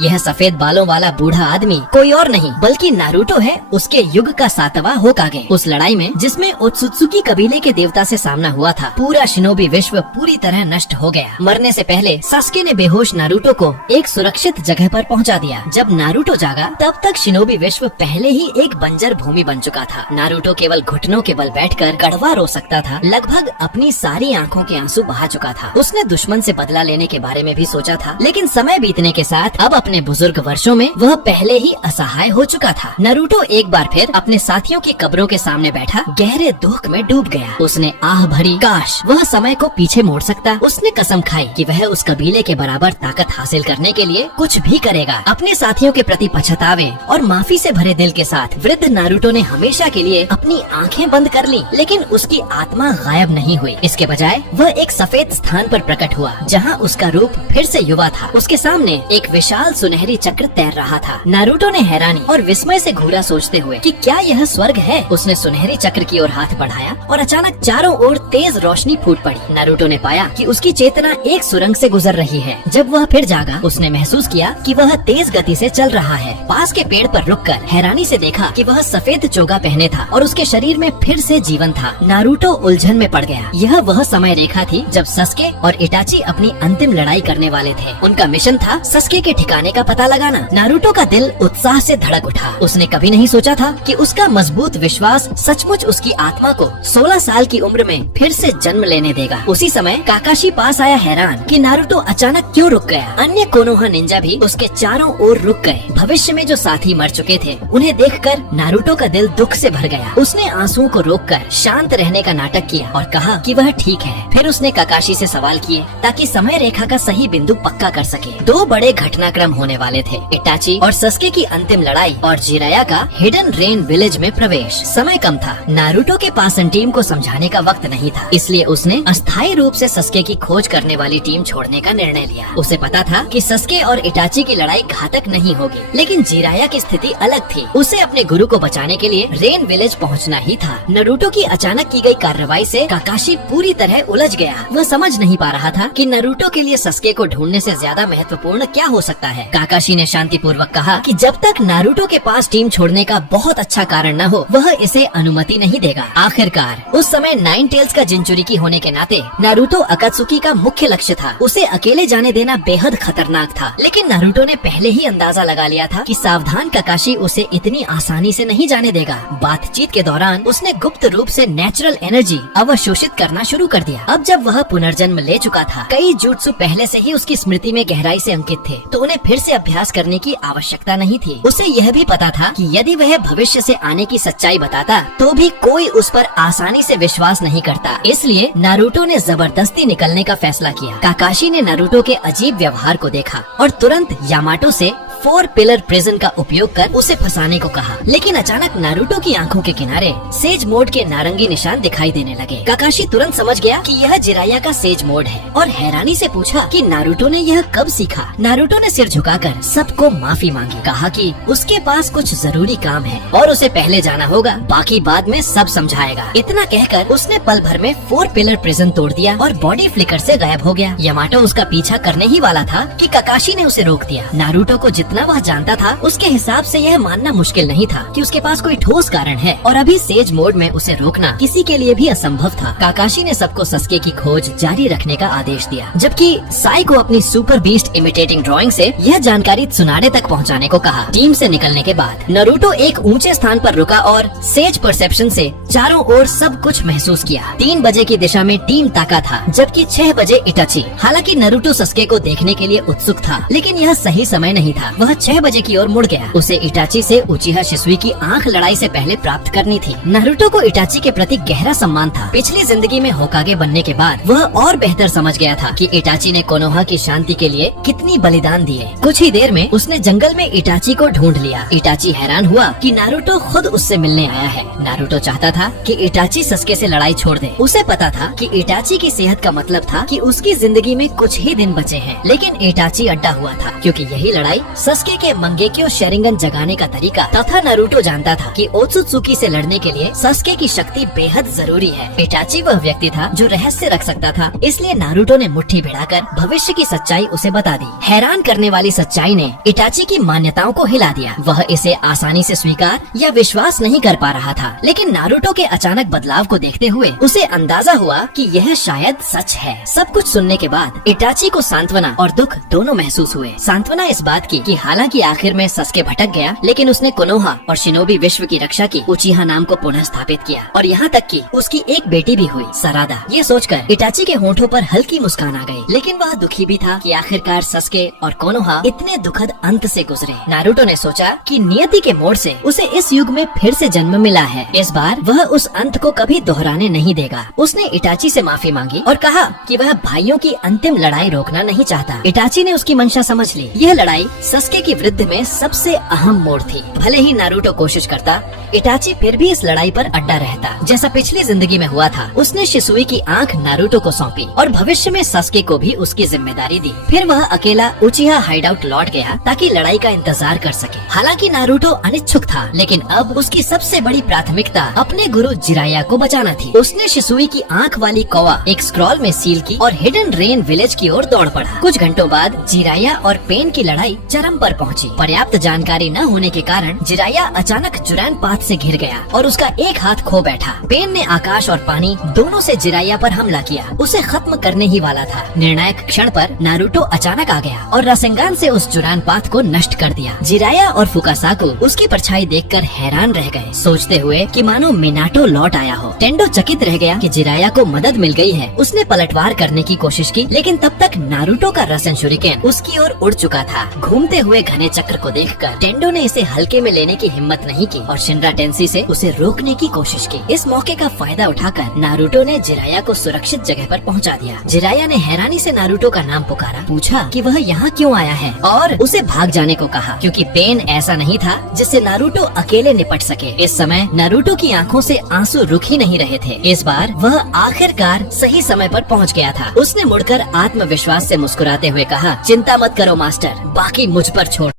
यह सफेद बालों वाला बूढ़ा आदमी कोई और नहीं बल्कि नारुतो है, उसके युग का 7वां होकागे। उस लड़ाई में जिसमें ओत्सुत्सुकी कबीले के देवता से सामना हुआ था, पूरा शिनोबी विश्व पूरी तरह नष्ट हो गया। मरने से पहले सास्के ने बेहोश नारुतो को एक सुरक्षित जगह पर पहुंचा दिया। जब नारुतो जागा तब तक शिनोबी विश्व पहले ही एक बंजर भूमि बन चुका था। नारुतो केवल घुटनों के बल बैठकर कड़वा रो सकता था, लगभग अपनी सारी आंखों के आंसू बहा चुका था। उसने दुश्मन से बदला लेने के बारे में भी सोचा था, लेकिन समय बीतने के साथ अब अपने बुजुर्ग वर्षों में वह पहले ही असहाय हो चुका था। नारुतो एक बार फिर अपने साथियों की कब्रों के सामने बैठा गहरे दुख में डूब गया। उसने आह भरी, काश वह समय को पीछे मोड़ सकता। उसने कसम खाई कि वह उस कबीले के बराबर ताकत हासिल करने के लिए कुछ भी करेगा। अपने साथियों के प्रति पछतावे और माफी से भरे दिल के साथ वृद्ध नारुतो ने हमेशा के लिए अपनी आंखें बंद कर ली, लेकिन उसकी आत्मा गायब नहीं हुई। इसके बजाय वह एक सफेद स्थान पर प्रकट हुआ, जहां उसका रूप फिर से युवा था। उसके सामने एक विशाल सुनहरी चक्र तैर रहा था। नारुतो ने हैरानी और विस्मय से घूरा, सोचते हुए कि क्या यह स्वर्ग है। उसने सुनहरी चक्र की ओर हाथ बढ़ाया और अचानक चारों ओर तेज रोशनी फूट पड़ी। नारुतो ने पाया कि उसकी चेतना एक सुरंग से गुजर रही है। जब वह फिर जागा, उसने महसूस किया कि वह तेज गति से चल रहा है। पास के पेड़ पर रुककर हैरानी से देखा कि वह सफेद चोगा पहने था और उसके शरीर में फिर से जीवन था। नारुतो उलझन में पड़ गया। यह वह समय रेखा थी जब सस्के और इटाची अपनी अंतिम लड़ाई करने वाले थे। उनका मिशन था सस्के के ठिकाने का पता लगाना। नारुतो का दिल उत्साह से धड़क उठा। उसने कभी नहीं सोचा था कि उसका मजबूत विश्वास सचमुच उसकी आत्मा को 16 साल की उम्र में फिर से जन्म लेने देगा। उसी समय काकाशी पास आया, हैरान कि नारुतो अचानक क्यों रुक गया। अन्य कोनोहा निंजा भी उसके चारों ओर रुक गए। भविष्य में जो साथी मर चुके थे उन्हें देखकर नारुतो का दिल दुख से भर गया। उसने आंसुओं को रोककर शांत रहने का नाटक किया और कहा कि वह ठीक है। फिर उसने काकाशी से सवाल किए ताकि समय रेखा का सही बिंदु पक्का कर सके। 2 बड़े घटनाक्रम होने वाले थे, इटाची और सस्के की अंतिम लड़ाई और जिराया का हिडन रेन विलेज में प्रवेश। समय कम था। नारुतो के पास टीम को समझाने का वक्त नहीं था, इसलिए उसने अस्थायी रूप से सस्के की खोज करने वाली टीम छोड़ने का निर्णय लिया। उसे पता था कि सस्के और इटाची की लड़ाई घातक नहीं होगी, लेकिन जिराया की स्थिति अलग थी। उसे अपने गुरु को बचाने के लिए रेन विलेज पहुंचना ही था। नारुतो की अचानक की गई कार्रवाई से काकाशी पूरी तरह उलझ गया। वह समझ नहीं पा रहा था कि नारुतो के लिए सस्के को ढूंढने से ज्यादा महत्वपूर्ण क्या हो सकता है। काकाशी ने शांतिपूर्वक कहा कि जब तक नारुतो के पास टीम छोड़ने का बहुत अच्छा कारण न हो, वह इसे अनुमति नहीं देगा। आखिरकार उस समय 9 टेल्स का जिंचुरिकी होने के नाते नारुतो अकात्सुकी का मुख्य लक्ष्य था। उसे अकेले जाने देना बेहद खतरनाक था, लेकिन नारुतो ने पहले ही अंदाजा लगा लिया था कि सावधान काकाशी उसे इतनी आसानी से नहीं जाने देगा। बातचीत के दौरान उसने गुप्त रूप से नेचुरल एनर्जी अवशोषित करना शुरू कर दिया। अब जब वह पुनर्जन्म ले चुका था, कई जुत्सु पहले से ही उसकी स्मृति में गहराई से अंकित थे, तो उन्हें फिर से अभ्यास करने की आवश्यकता नहीं थी। उसे यह भी पता था कि यदि वह भविष्य से आने की सच्चाई बताता तो भी कोई उस पर आसानी से विश्वास नहीं करता। इसलिए नारुतो ने जबरदस्ती निकलने का फैसला किया। काकाशी ने नारुतो के अजीब व्यवहार को देखा और तुरंत यामाटो से 4 पिलर प्रिजन का उपयोग कर उसे फंसाने को कहा, लेकिन अचानक नारुतो की आंखों के किनारे सेज मोड के नारंगी निशान दिखाई देने लगे। काकाशी तुरंत समझ गया कि यह जिराया का सेज मोड है और हैरानी से पूछा कि नारुतो ने यह कब सीखा। नारुतो ने सिर झुकाकर सबको माफी मांगी, कहा कि उसके पास कुछ जरूरी काम है और उसे पहले जाना होगा, बाकी बाद में सब समझाएगा। इतना कहकर उसने पल भर में 4 पिलर प्रिजन तोड़ दिया और बॉडी फ्लिकर से गायब हो गया। यामाटो उसका पीछा करने ही वाला था कि काकाशी ने उसे रोक दिया। नारुतो को जितना वह जानता था उसके हिसाब से यह मानना मुश्किल नहीं था कि उसके पास कोई ठोस कारण है और अभी सेज मोड में उसे रोकना किसी के लिए भी असंभव था। काकाशी ने सबको सस्के की खोज जारी रखने का आदेश दिया, जबकि साई को अपनी सुपर बीस्ट इमिटेटिंग ड्राइंग से यह जानकारी त्सुनाडे तक पहुंचाने को कहा। टीम से निकलने के बाद नारुतो एक ऊंचे स्थान पर रुका और सेज परसेप्शन से चारों ओर सब कुछ महसूस किया। 3 बजे की दिशा में टीम ताका था, जबकि 6 बजे इटाची। हालांकि नारुतो सस्के को देखने के लिए उत्सुक था, लेकिन यह सही समय नहीं था। वह 6 बजे की ओर मुड़ गया। उसे इटाची से उचिहा शिसुई की आंख लड़ाई से पहले प्राप्त करनी थी। नारुतो को इटाची के प्रति गहरा सम्मान था। पिछली जिंदगी में होकागे बनने के बाद वह और बेहतर समझ गया था कि इटाची ने कोनोहा की शांति के लिए कितनी बलिदान दिए। कुछ ही देर में उसने जंगल में इटाची को ढूंढ लिया। इटाची हैरान हुआ कि नारुतो खुद उससे मिलने आया है। नारुतो चाहता था कि इटाची सस्के से लड़ाई छोड़ दे। उसे पता था कि इटाची की सेहत का मतलब था कि उसकी जिंदगी में कुछ ही दिन बचे हैं, लेकिन इटाची अड्डा हुआ था क्योंकि यही लड़ाई सस्के के मंगेक्यो शेरिंगन जगाने का तरीका तथा नारुतो जानता था कि ओत्सुत्सुकी से लड़ने के लिए सस्के की शक्ति बेहद जरूरी है। इटाची वह व्यक्ति था जो रहस्य रख सकता था, इसलिए नारुतो ने मुट्ठी भिड़ाकर भविष्य की सच्चाई उसे बता दी। हैरान करने वाली सच्चाई ने इटाची की मान्यताओं को हिला दिया। वह इसे आसानी से स्वीकार या विश्वास नहीं कर पा रहा था, लेकिन नारुतो के अचानक बदलाव को देखते हुए उसे अंदाजा हुआ कि यह शायद सच है। सब कुछ सुनने के बाद इटाची को सांत्वना और दुख दोनों महसूस हुए। सांत्वना इस बात की कि हालांकि आखिर में सस्के भटक गया, लेकिन उसने कोनोहा और शिनोबी विश्व की रक्षा की, उचिहा नाम को पुनः स्थापित किया और यहाँ तक कि उसकी एक बेटी भी हुई, सरादा। ये सोचकर इटाची के होंठों पर हल्की मुस्कान आ गई, लेकिन वह दुखी भी था कि आखिरकार सस्के और कोनोहा इतने दुखद अंत से गुजरे। नारुतो ने सोचा कि नियति के मोड़ से उसे इस युग में फिर से जन्म मिला है। इस बार वह उस अंत को कभी दोहराने नहीं देगा। उसने इटाची से माफी मांगी और कहा कि वह भाइयों की अंतिम लड़ाई रोकना नहीं चाहता। इटाची ने उसकी मंशा समझ ली। यह लड़ाई सस्के की वृद्धि में सबसे अहम मोड़ थी। भले ही नारुतो कोशिश करता, इटाची फिर भी इस लड़ाई पर अड्डा रहता। जैसा पिछली जिंदगी में हुआ था, उसने शिसुई की आंख नारुतो को सौंपी और भविष्य में सस्के को भी उसकी जिम्मेदारी दी। फिर वह अकेला उचिहा हाइडआउट लौट गया ताकि लड़ाई का इंतजार कर सके। हालांकि नारुतो अनिच्छुक था, लेकिन अब उसकी सबसे बड़ी प्राथमिकता अपने गुरु जिराया को बचाना थी। उसने शिसुई की आंख वाली कौवा एक स्क्रॉल में सील की और हिडन रेन विलेज की ओर दौड़ पड़ा। कुछ घंटों बाद जिराया और पेन की लड़ाई चरम पर पहुंची। पर्याप्त जानकारी न होने के कारण जिराया अचानक जुरैन पाथ से घिर गया और उसका एक हाथ खो बैठा। पेन ने आकाश और पानी दोनों से जिराया पर हमला किया। उसे खत्म करने ही वाला था। निर्णायक क्षण पर नारुतो अचानक आ गया और रासेंगान से उस जुरैन पाथ को नष्ट कर दिया। जिराया और फुकासाकु उसकी परछाई देखकर हैरान रह गए, सोचते हुए कि मानो मिनाटो लौट आया हो। टेंडो चकित रह गया कि जिराया को मदद मिल गई है। उसने पलटवार करने की कोशिश की, लेकिन तब तक नारुतो का रसन शुरिकेन उसकी ओर उड़ चुका था। घूमते हुए घने चक्र को देखकर टेंडो ने इसे हल्के में लेने की हिम्मत नहीं की और शिनरा टेंसी से उसे रोकने की कोशिश की। इस मौके का फायदा उठाकर नारुतो ने जिराया को सुरक्षित जगह पर पहुंचा दिया। जिराया ने हैरानी से नारुतो का नाम पुकारा, पूछा कि वह यहाँ क्यों आया है और उसे भाग जाने को कहा, क्योंकि पेन ऐसा नहीं था जिससे नारुतो अकेले निपट सके। इस समय नारुतो की आंखों से आंसू रुक ही नहीं रहे थे। इस बार वह आखिरकार सही समय पर पहुंच गया था। उसने मुड़कर आत्मविश्वास से मुस्कुराते हुए कहा, चिंता मत करो मास्टर, बाकी मुझ पर छोड़।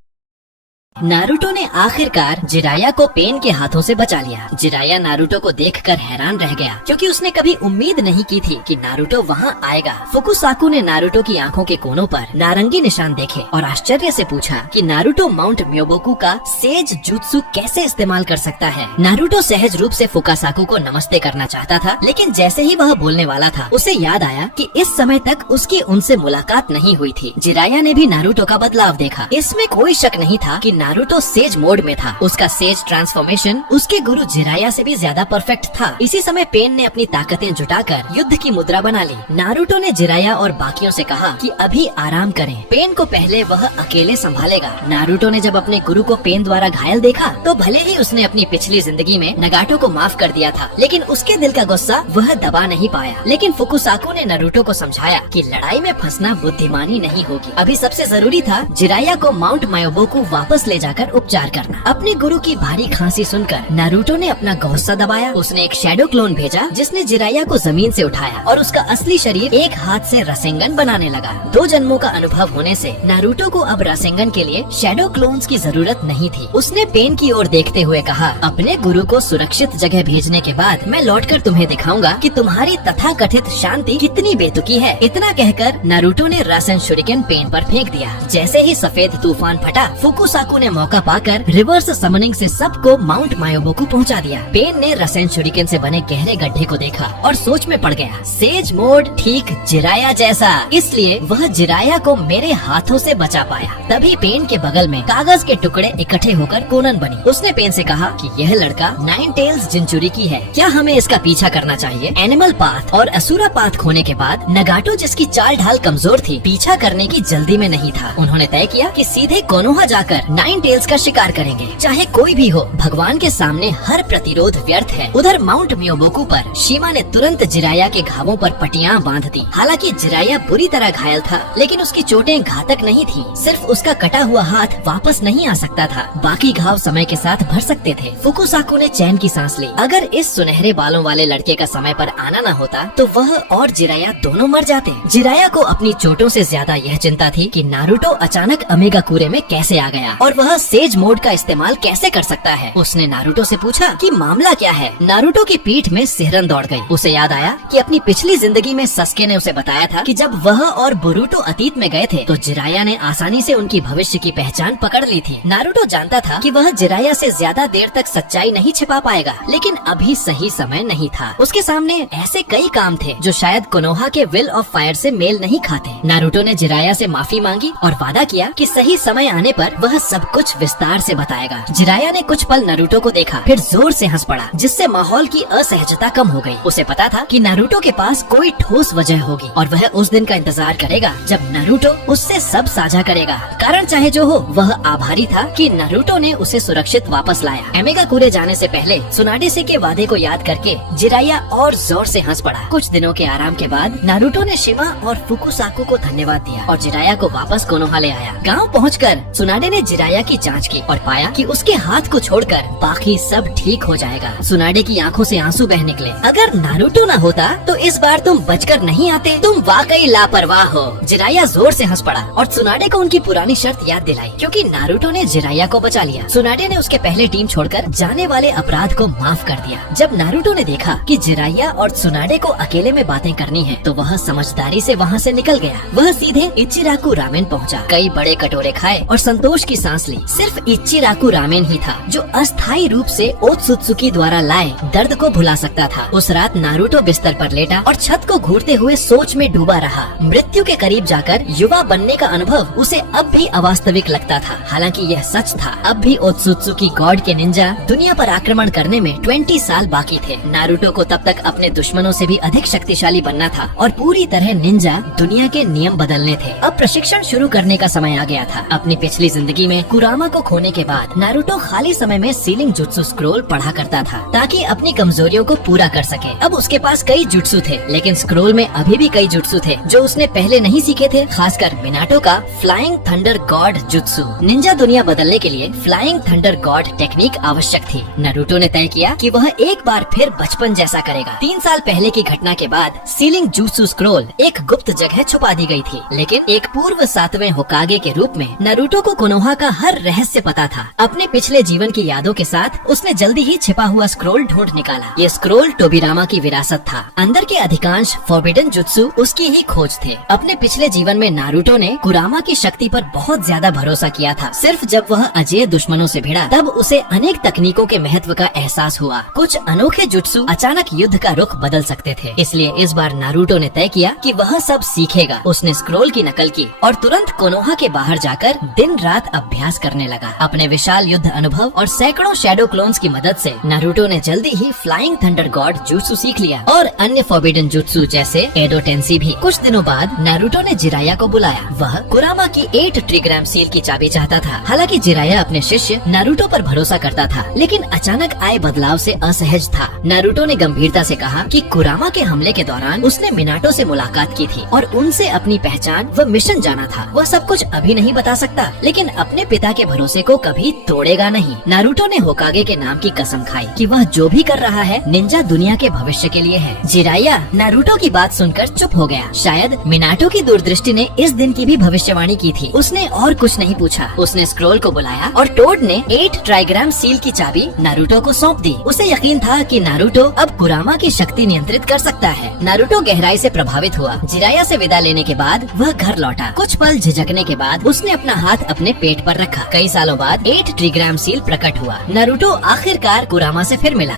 नारुतो ने आखिरकार जिराया को पेन के हाथों से बचा लिया। जिराया नारुतो को देखकर हैरान रह गया, क्योंकि उसने कभी उम्मीद नहीं की थी कि नारुतो वहाँ आएगा। फुकुसाकु ने नारुतो की आंखों के कोनों पर नारंगी निशान देखे और आश्चर्य से पूछा कि नारुतो माउंट म्योबोकु का सेज जुत्सु कैसे इस्तेमाल कर सकता है। नारुतो सहज रूप से फुकासाकु को नमस्ते करना चाहता था, लेकिन जैसे ही वह बोलने वाला था, उसे याद आया कि इस समय तक उसकी उनसे मुलाकात नहीं हुई थी। जिराया ने भी नारुतो का बदलाव देखा। इसमें कोई शक नहीं था कि नारुतो सेज मोड में था। उसका सेज ट्रांसफॉर्मेशन उसके गुरु जिराया से भी ज्यादा परफेक्ट था। इसी समय पेन ने अपनी ताकतें जुटाकर युद्ध की मुद्रा बना ली। नारुतो ने जिराया और बाकियों से कहा कि अभी आराम करें, पेन को पहले वह अकेले संभालेगा। नारुतो ने जब अपने गुरु को पेन द्वारा घायल देखा, तो भले ही उसने अपनी पिछली जिंदगी में नगाटो को माफ कर दिया था, लेकिन उसके दिल का गुस्सा वह दबा नहीं पाया। लेकिन फुकुसाकु ने नारुतो को समझाया कि लड़ाई में फंसना बुद्धिमानी नहीं होगी। अभी सबसे जरूरी था जिराया को माउंट म्योबोकु वापस ले जाकर उपचार करना। अपने गुरु की भारी खांसी सुनकर नारुतो ने अपना गुस्सा दबाया। उसने एक शैडो क्लोन भेजा जिसने जिराया को जमीन से उठाया और उसका असली शरीर एक हाथ से रासेंगन बनाने लगा। 2 जन्मों का अनुभव होने से नारुतो को अब रासेंगन के लिए शैडो क्लोन्स की जरूरत नहीं थी। उसने पेन की ओर देखते हुए कहा, अपने गुरु को सुरक्षित जगह भेजने के बाद मैं लौटकर तुम्हें दिखाऊंगा कि तुम्हारी तथाकथित शांति कितनी बेतुकी है। इतना कहकर नारुतो ने रासेन शुरिकेन पेन पर फेंक दिया। जैसे ही सफेद तूफान फटा, फुकुसाकु ने मौका पाकर रिवर्स समनिंग से सबको माउंट म्योबोकु पहुंचा दिया। पेन ने रासेन शुरिकेन से बने गहरे गड्ढे को देखा और सोच में पड़ गया, सेज मोड ठीक जिराया जैसा, इसलिए वह जिराया को मेरे हाथों से बचा पाया। तभी पेन के बगल में कागज के टुकड़े इकट्ठे होकर कोनन बनी। उसने पेन से कहा कि यह लड़का 9 टेल्स जिंचुरी की है, क्या हमें इसका पीछा करना चाहिए? एनिमल पाथ और असुरा पाथ खोने के बाद नगाटो, जिसकी चाल ढाल कमजोर थी, पीछा करने की जल्दी में नहीं था। उन्होंने तय किया कि सीधे कोनोहा जाकर 9 नाइन टेल्स का शिकार करेंगे। चाहे कोई भी हो, भगवान के सामने हर प्रतिरोध व्यर्थ है। उधर माउंट मियोबोकू पर शिमा ने तुरंत जिराया के घावों पर पट्टियां बांध दी। हालांकि जिराया बुरी तरह घायल था, लेकिन उसकी चोटें घातक नहीं थी। सिर्फ उसका कटा हुआ हाथ वापस नहीं आ सकता था, बाकी घाव समय के साथ भर सकते थे। फुकुसाकु ने चैन की सांस ली। अगर इस सुनहरे बालों वाले लड़के का समय पर आना न होता तो वह और जिराया दोनों मर जाते। जिराया को अपनी चोटों से ज्यादा यह चिंता थी कि नारुतो अचानक अमेगाकुरे में कैसे आ गया और वह सेज मोड का इस्तेमाल कैसे कर सकता है। उसने नारुतो से पूछा कि मामला क्या है। नारुतो की पीठ में सिहरन दौड़ गई। उसे याद आया कि अपनी पिछली जिंदगी में सस्के ने उसे बताया था कि जब वह और बोरुतो अतीत में गए थे तो जिराया ने आसानी से उनकी भविष्य की पहचान पकड़ ली थी। नारुतो जानता था कि वह जिराया से ज्यादा देर तक सच्चाई नहीं छिपा पाएगा, लेकिन अभी सही समय नहीं था। उसके सामने ऐसे कई काम थे जो शायद कोनोहा के विल ऑफ फायर से मेल नहीं खाते। नारुतो ने जिराया से माफी मांगी और वादा किया कि सही समय आने पर वह सब कुछ विस्तार से बताएगा। जिराया ने कुछ पल नारुतो को देखा, फिर जोर से हंस पड़ा, जिससे माहौल की असहजता कम हो गई। उसे पता था कि नारुतो के पास कोई ठोस वजह होगी और वह उस दिन का इंतजार करेगा जब नारुतो उससे सब साझा करेगा। कारण चाहे जो हो, वह आभारी था कि नारुतो ने उसे सुरक्षित वापस लाया। एमेगाकुरे जाने से पहले सुनाडेसे के वादे को याद करके जिराया और जोर से हंस पड़ा। कुछ दिनों के आराम के बाद नारुतो ने शिमा और फुकुसाकु को धन्यवाद दिया और जिराया को वापस कोनोहा ले आया। गांव पहुंचकर सुनाडे ने जिराया की जांच की और पाया कि उसके हाथ को छोड़कर बाकी सब ठीक हो जाएगा। सुनाडे की आंखों से आंसू बह निकले। अगर नारुतो न होता तो इस बार तुम बचकर नहीं आते। तुम वाकई लापरवाह हो। जिराया जोर से हंस पड़ा और सुनाडे को उनकी पुरानी शर्त याद दिलाई, क्योंकि नारुतो ने जिराया को बचा लिया। सुनाडे ने उसके पहले टीम छोड़कर जाने वाले अपराध को माफ कर दिया। जब नारुतो ने देखा कि जिराया और सुनाडे को अकेले में बातें करनी है, तो वह समझदारी से वहाँ से निकल गया। वह सीधे इचिराकु रामेन पहुँचा, कई बड़े कटोरे खाए और संतोष की सांस ली। सिर्फ इचिराकु रामेन ही था जो अस्थायी रूप से ओत्सुत्सुकी द्वारा लाए दर्द को भुला सकता था। उस रात नारुतो बिस्तर पर लेटा और छत को घूरते हुए सोच में डूबा रहा। मृत्यु के करीब जाकर युवा बनने का अनुभव उसे अब भी अवास्तविक लगता था। हालांकि यह सच था, अब भी ओत्सुत्सुकी गॉड के निंजा दुनिया पर आक्रमण करने में 20 साल बाकी थे। नारुतो को तब तक अपने दुश्मनों से भी अधिक शक्तिशाली बनना था और पूरी तरह निंजा दुनिया के नियम बदलने थे। अब प्रशिक्षण शुरू करने का समय आ गया था। अपनी पिछली जिंदगी में कुरामा को खोने के बाद नारुतो खाली समय में सीलिंग जुत्सु स्क्रोल पढ़ा करता था ताकि अपनी कमजोरियों को पूरा कर सके। अब उसके पास कई जुत्सु थे, लेकिन स्क्रोल में अभी भी कई जुत्सु थे जो उसने पहले नहीं सीखे थे, खासकर मिनाटो का flying thunder God jutsu. Ninja दुनिया बदलने के लिए फ्लाइंग थंडर गॉड टेक्निक आवश्यक थी। नारुतो ने तय किया कि वह एक बार फिर बचपन जैसा करेगा। 3 साल पहले की घटना के बाद सीलिंग जुत्सु स्क्रोल एक गुप्त जगह छुपा दी गई थी, लेकिन एक पूर्व 7वें होकागे के रूप में नारुतो को कोनोहा का हर रहस्य पता था। अपने पिछले जीवन की यादों के साथ उसने जल्दी ही छिपा हुआ स्क्रोल ढूंढ निकाला। ये स्क्रोल टोबिरामा की विरासत था। अंदर के अधिकांश फॉरबिडन जुत्सु उसकी ही खोज थे। अपने पिछले जीवन में नारुतो ने कुरामा की शक्ति पर बहुत ज्यादा भरोसा किया था। सिर्फ जब वह अजय दुश्मनों से भिड़ा तब उसे अनेक तकनीकों के महत्व का एहसास हुआ। कुछ अनोखे जुत्सु अचानक युद्ध का रुख बदल सकते थे, इसलिए इस बार नारुतो ने तय किया कि वह सब सीखेगा। उसने स्क्रोल की नकल की और तुरंत कोनोहा के बाहर जाकर दिन रात अभ्यास करने लगा। अपने विशाल युद्ध अनुभव और सैकड़ों शैडो क्लोन्स की मदद से नारुतो ने जल्दी ही फ्लाइंग थंडर गॉड जुत्सु सीख लिया और अन्य फॉरबिडन जुत्सु जैसे एडो टेंसी भी। कुछ दिनों बाद नारुतो ने जिराया को बुलाया। वह कुरामा की 8 ट्रिग्राम सील की चाबी चाहता था। हालांकि जिराया अपने शिष्य नारुतो पर भरोसा करता था, लेकिन अचानक आए बदलाव से असहज था। नारुतो ने गंभीरता से कहा कि कुरामा के हमले के दौरान उसने मिनाटो से मुलाकात की थी और उनसे अपनी पहचान व मिशन जाना था। वह सब कुछ अभी नहीं बता सकता, लेकिन अपने पिता के भरोसे को कभी तोड़ेगा नहीं। नारुतो ने होकागे के नाम की कसम खाई कि वह जो भी कर रहा है निंजा दुनिया के भविष्य के लिए है। जिराया नारुतो की बात सुनकर चुप हो गया। शायद मिनाटो की दूरदृष्टि ने इस दिन की भी भविष्यवाणी की थी। उसने और कुछ नहीं पूछा। उसने स्क्रोल को बुलाया और टोड ने 8 ट्राइग्राम सील की चाबी नारुतो को सौंप दी। उसे यकीन था कि नारुतो अब कुरामा की शक्ति नियंत्रित कर सकता है। नारुतो गहराई से प्रभावित हुआ। जिराया से विदा लेने के बाद वह घर लौटा। कुछ पल झिझकने के बाद उसने अपना हाथ अपने पेट पर रखा। कई सालों बाद 8 ट्रिग्राम सील प्रकट हुआ। नारुतो आखिरकार कुरामा से फिर मिला।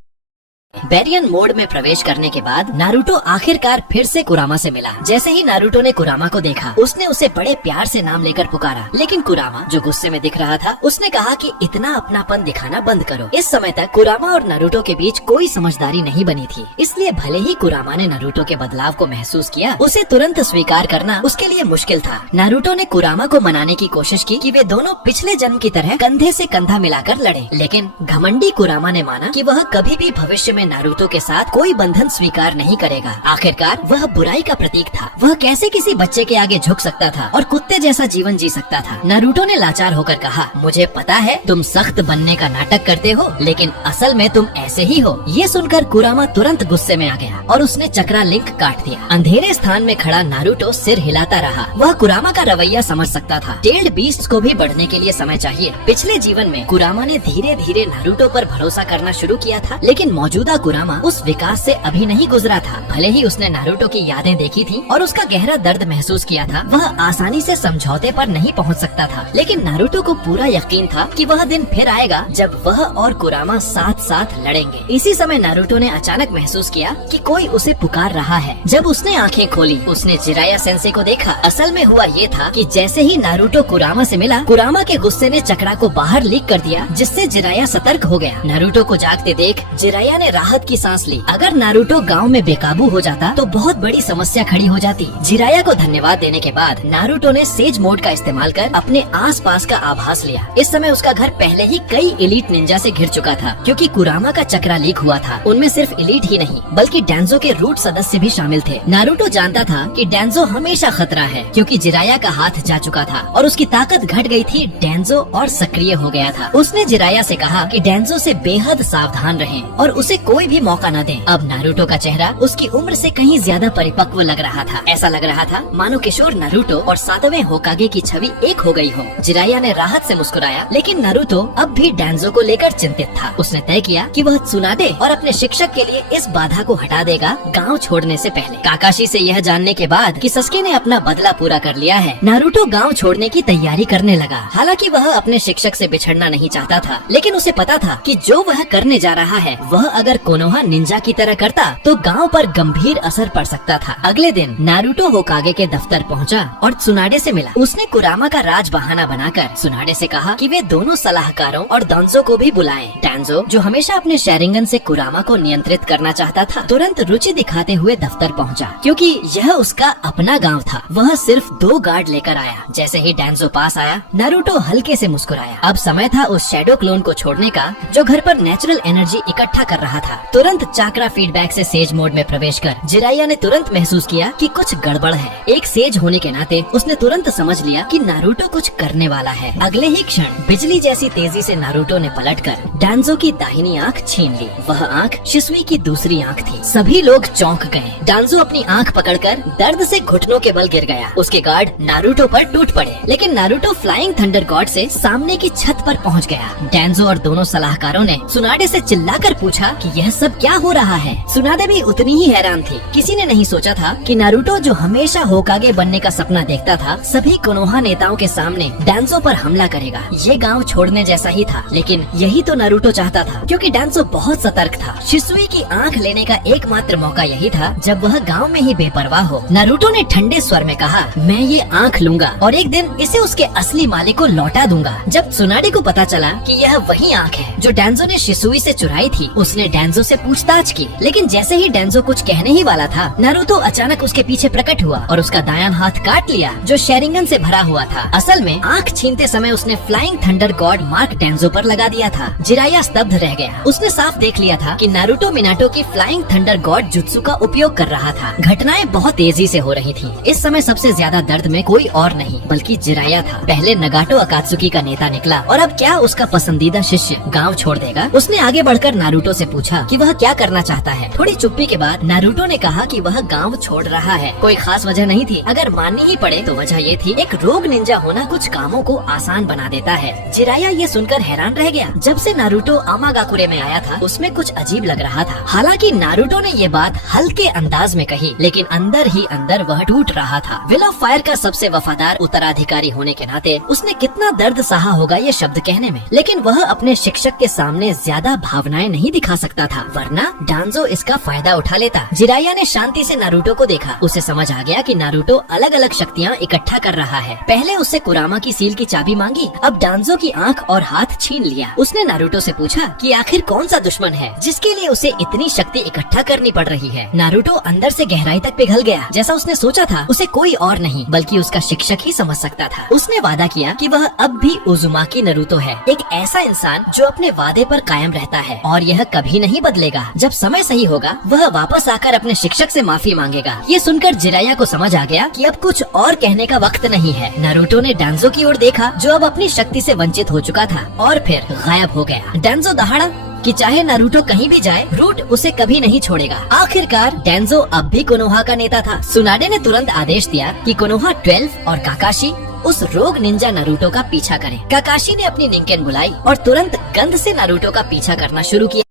बेरियन मोड में प्रवेश करने के बाद नारुतो आखिरकार फिर से कुरामा से मिला। जैसे ही नारुतो ने कुरामा को देखा, उसने उसे बड़े प्यार से नाम लेकर पुकारा, लेकिन कुरामा जो गुस्से में दिख रहा था, उसने कहा कि इतना अपनापन दिखाना बंद करो। इस समय तक कुरामा और नारुतो के बीच कोई समझदारी नहीं बनी थी, इसलिए भले ही कुरामा ने नारुतो के बदलाव को महसूस किया, उसे तुरंत स्वीकार करना उसके लिए मुश्किल था। नारुतो ने कुरामा को मनाने की कोशिश की कि वे दोनों पिछले जन्म की तरह कंधे से कंधा मिलाकर लड़े, लेकिन घमंडी कुरामा ने माना कि वह कभी भी भविष्य में नारुतो के साथ कोई बंधन स्वीकार नहीं करेगा। आखिरकार वह बुराई का प्रतीक था। वह कैसे किसी बच्चे के आगे झुक सकता था और कुत्ते जैसा जीवन जी सकता था। नारुतो ने लाचार होकर कहा, मुझे पता है तुम सख्त बनने का नाटक करते हो, लेकिन असल में तुम ऐसे ही हो। ये सुनकर कुरामा तुरंत गुस्से में आ गया और उसने चक्रा लिंक काट दिया। अंधेरे स्थान में खड़ा नारुतो सिर हिलाता रहा। वह कुरामा का रवैया समझ सकता था। टेल्ड बीस्ट को भी बढ़ने के लिए समय चाहिए। पिछले जीवन में कुरामा ने धीरे धीरे नारुतो पर भरोसा करना शुरू किया था, लेकिन मौजूदा कुरामा उस विकास से अभी नहीं गुजरा था। भले ही उसने नारुतो की यादें देखी थी और उसका गहरा दर्द महसूस किया था, वह आसानी से समझौते पर नहीं पहुंच सकता था। लेकिन नारुतो को पूरा यकीन था कि वह दिन फिर आएगा जब वह और कुरामा साथ साथ लड़ेंगे। इसी समय नारुतो ने अचानक महसूस किया कि कोई उसे पुकार रहा है। जब उसने आंखें खोली, उसने जिराया सेंसे को देखा। असल में हुआ ये था कि जैसे ही नारुतो कुरामा से मिला, कुरामा के गुस्से ने चक्रा को बाहर लीक कर दिया, जिससे जिराया सतर्क हो गया। नारुतो को जागते देख जिराया ने राहत की सांस ली। अगर नारुतो गांव में बेकाबू हो जाता तो बहुत बड़ी समस्या खड़ी हो जाती। जिराया को धन्यवाद देने के बाद नारुतो ने सेज मोड का इस्तेमाल कर अपने आसपास का आभास लिया। इस समय उसका घर पहले ही कई एलीट निंजा से घिर चुका था, क्योंकि कुरामा का चक्रा लीक हुआ था। उनमें सिर्फ एलीट ही नहीं बल्कि डैंजो के रूट सदस्य भी शामिल थे। नारुतो जानता था कि डैंजो हमेशा खतरा है, क्योंकि जिराया का हाथ जा चुका था और उसकी ताकत घट गई थी। डैंजो और सक्रिय हो गया था। उसने जिराया से कहा कि डैंजो से बेहद सावधान रहें और उसे कोई भी मौका न दें। अब नारुतो का चेहरा उसकी उम्र से कहीं ज्यादा परिपक्व लग रहा था। ऐसा लग रहा था मानो किशोर नारुतो और 7वें होकागे की छवि एक हो गई हो। जिराया ने राहत से मुस्कुराया, लेकिन नारुतो अब भी डैंजो को लेकर चिंतित था। उसने तय किया कि वह त्सुनाडे और अपने शिक्षक के लिए इस बाधा को हटा देगा गाँव छोड़ने से पहले। काकाशी से यह जानने के बाद कि सस्के ने अपना बदला पूरा कर लिया है, नारुतो गाँव छोड़ने की तैयारी करने लगा। हालांकि वह अपने शिक्षक से बिछड़ना नहीं चाहता था, लेकिन उसे पता था कि जो वह करने जा रहा है वह अगर कोनोहा निंजा की तरह करता तो गांव पर गंभीर असर पड़ सकता था। अगले दिन नारुतो होकागे के दफ्तर पहुंचा और त्सुनाडे से मिला। उसने कुरामा का राज बहाना बनाकर त्सुनाडे से कहा कि वे दोनों सलाहकारों और दांजो को भी बुलाएं। डांजो, जो हमेशा अपने शेरिंगन से कुरामा को नियंत्रित करना चाहता था, तुरंत रुचि दिखाते हुए दफ्तर पहुंचा, क्योंकि यह उसका अपना गांव था। वह सिर्फ 2 गार्ड लेकर आया। जैसे ही डांजो पास आया, नारुतो हल्के से मुस्कुराया। अब समय था उस शैडो क्लोन को छोड़ने का जो घर पर नेचुरल एनर्जी इकट्ठा कर रहा था। तुरंत चाक्रा फीडबैक से सेज मोड में प्रवेश कर जिराया ने तुरंत महसूस किया कि कुछ गड़बड़ है। एक सेज होने के नाते उसने तुरंत समझ लिया कि नारुतो कुछ करने वाला है। अगले ही क्षण बिजली जैसी तेजी से नारुतो ने पलटकर डांजो की दाहिनी आंख छीन ली। वह आंख शिसुई की दूसरी आंख थी। सभी लोग चौंक गए। डांजो अपनी आंख पकड़कर दर्द से घुटनों के बल गिर गया। उसके गार्ड नारुतो पर टूट पड़े, लेकिन नारुतो फ्लाइंग थंडर गॉड से सामने की छत पर पहुंच गया। डांजो और दोनों सलाहकारों ने त्सुनाडे से चिल्लाकर पूछा कि यह सब क्या हो रहा है। त्सुनाडे भी उतनी ही हैरान थी। किसी ने नहीं सोचा था कि नारुतो, जो हमेशा होकागे बनने का सपना देखता था, सभी कोनोहा नेताओं के सामने डांजो पर हमला करेगा। ये गांव छोड़ने जैसा ही था, लेकिन यही तो नारुतो चाहता था, क्योंकि डांजो बहुत सतर्क था। शिसुई की आंख लेने का एकमात्र मौका यही था जब वह गांव में ही बेपरवाह हो। नारुतो ने ठंडे स्वर में कहा, मैं ये आंख लूंगा और एक दिन इसे उसके असली मालिक को लौटा दूंगा। जब त्सुनाडे को पता चला कि यह वही आंख है जो डांजो ने शिसुई से चुराई थी, उसने डांजो से पूछताछ की। लेकिन जैसे ही डांजो कुछ कहने ही वाला था, नारुतो अचानक उसके पीछे प्रकट हुआ और उसका दायां हाथ काट लिया, जो शेरिंगन से भरा हुआ था। असल में आंख छीनते समय उसने फ्लाइंग थंडर गॉड मार्क डांजो पर लगा दिया था। जिराया स्तब्ध रह गया। उसने साफ देख लिया था कि नारुतो मिनाटो की फ्लाइंग थंडर गॉड जुत्सु का उपयोग कर रहा था। घटनाएं बहुत तेजी से हो रही थी। इस समय सबसे ज्यादा दर्द में कोई और नहीं बल्कि जिराया था। पहले नगाटो अकात्सुकी का नेता निकला और अब क्या उसका पसंदीदा शिष्य गाँव छोड़ देगा? उसने आगे बढ़कर नारुतो से पूछा कि वह क्या करना चाहता है। थोड़ी चुप्पी के बाद नारुतो ने कहा कि वह गांव छोड़ रहा है। कोई खास वजह नहीं थी। अगर माननी ही पड़े तो वजह ये थी, एक रोग निंजा होना कुछ कामों को आसान बना देता है। जिराया ये सुनकर हैरान रह गया। जब से नारुतो अमागाकुरे में आया था, उसमें कुछ अजीब लग रहा था। हालांकि नारुतो ने ये बात हल्के अंदाज में कही, लेकिन अंदर ही अंदर वह टूट रहा था। विल ऑफ फायर का सबसे वफादार उत्तराधिकारी होने के नाते उसने कितना दर्द सहा होगा ये शब्द कहने में, लेकिन वह अपने शिक्षक के सामने ज्यादा भावनाएं नहीं दिखा सकता था, वरना डांजो इसका फायदा उठा लेता। जिराया ने शांति से नारुतो को देखा। उसे समझ आ गया कि नारुतो अलग अलग शक्तियाँ इकट्ठा कर रहा है। पहले उससे कुरामा की सील की चाबी मांगी, अब डांजो की आँख और हाथ छीन लिया। उसने नारुतो से पूछा कि आखिर कौन सा दुश्मन है जिसके लिए उसे इतनी शक्ति इकट्ठा करनी पड़ रही है। नारुतो अंदर से गहराई तक पिघल गया। जैसा उसने सोचा था, उसे कोई और नहीं बल्कि उसका शिक्षक ही समझ सकता था। उसने वादा किया कि वह अब भी उजुमाकी नारुतो है, एक ऐसा इंसान जो अपने वादे पर कायम रहता है और यह कभी नहीं बदलेगा। जब समय सही होगा वह वापस आकर अपने शिक्षक से माफी मांगेगा। ये सुनकर जिराया को समझ आ गया कि अब कुछ और कहने का वक्त नहीं है। नारुतो ने डांजो की ओर देखा जो अब अपनी शक्ति से वंचित हो चुका था और फिर गायब हो गया। डांजो दहाड़ा कि चाहे नारुतो कहीं भी जाए, रूट उसे कभी नहीं छोड़ेगा। आखिरकार डेंजो अब भी कोनोहा का नेता था। सुनाडे ने तुरंत आदेश दिया कि कोनोहा 12 और काकाशी उस रोग निंजा नारुतो का पीछा करें। काकाशी ने अपनी निंकेन बुलाई और तुरंत गंध से नारुतो का पीछा करना शुरू किया।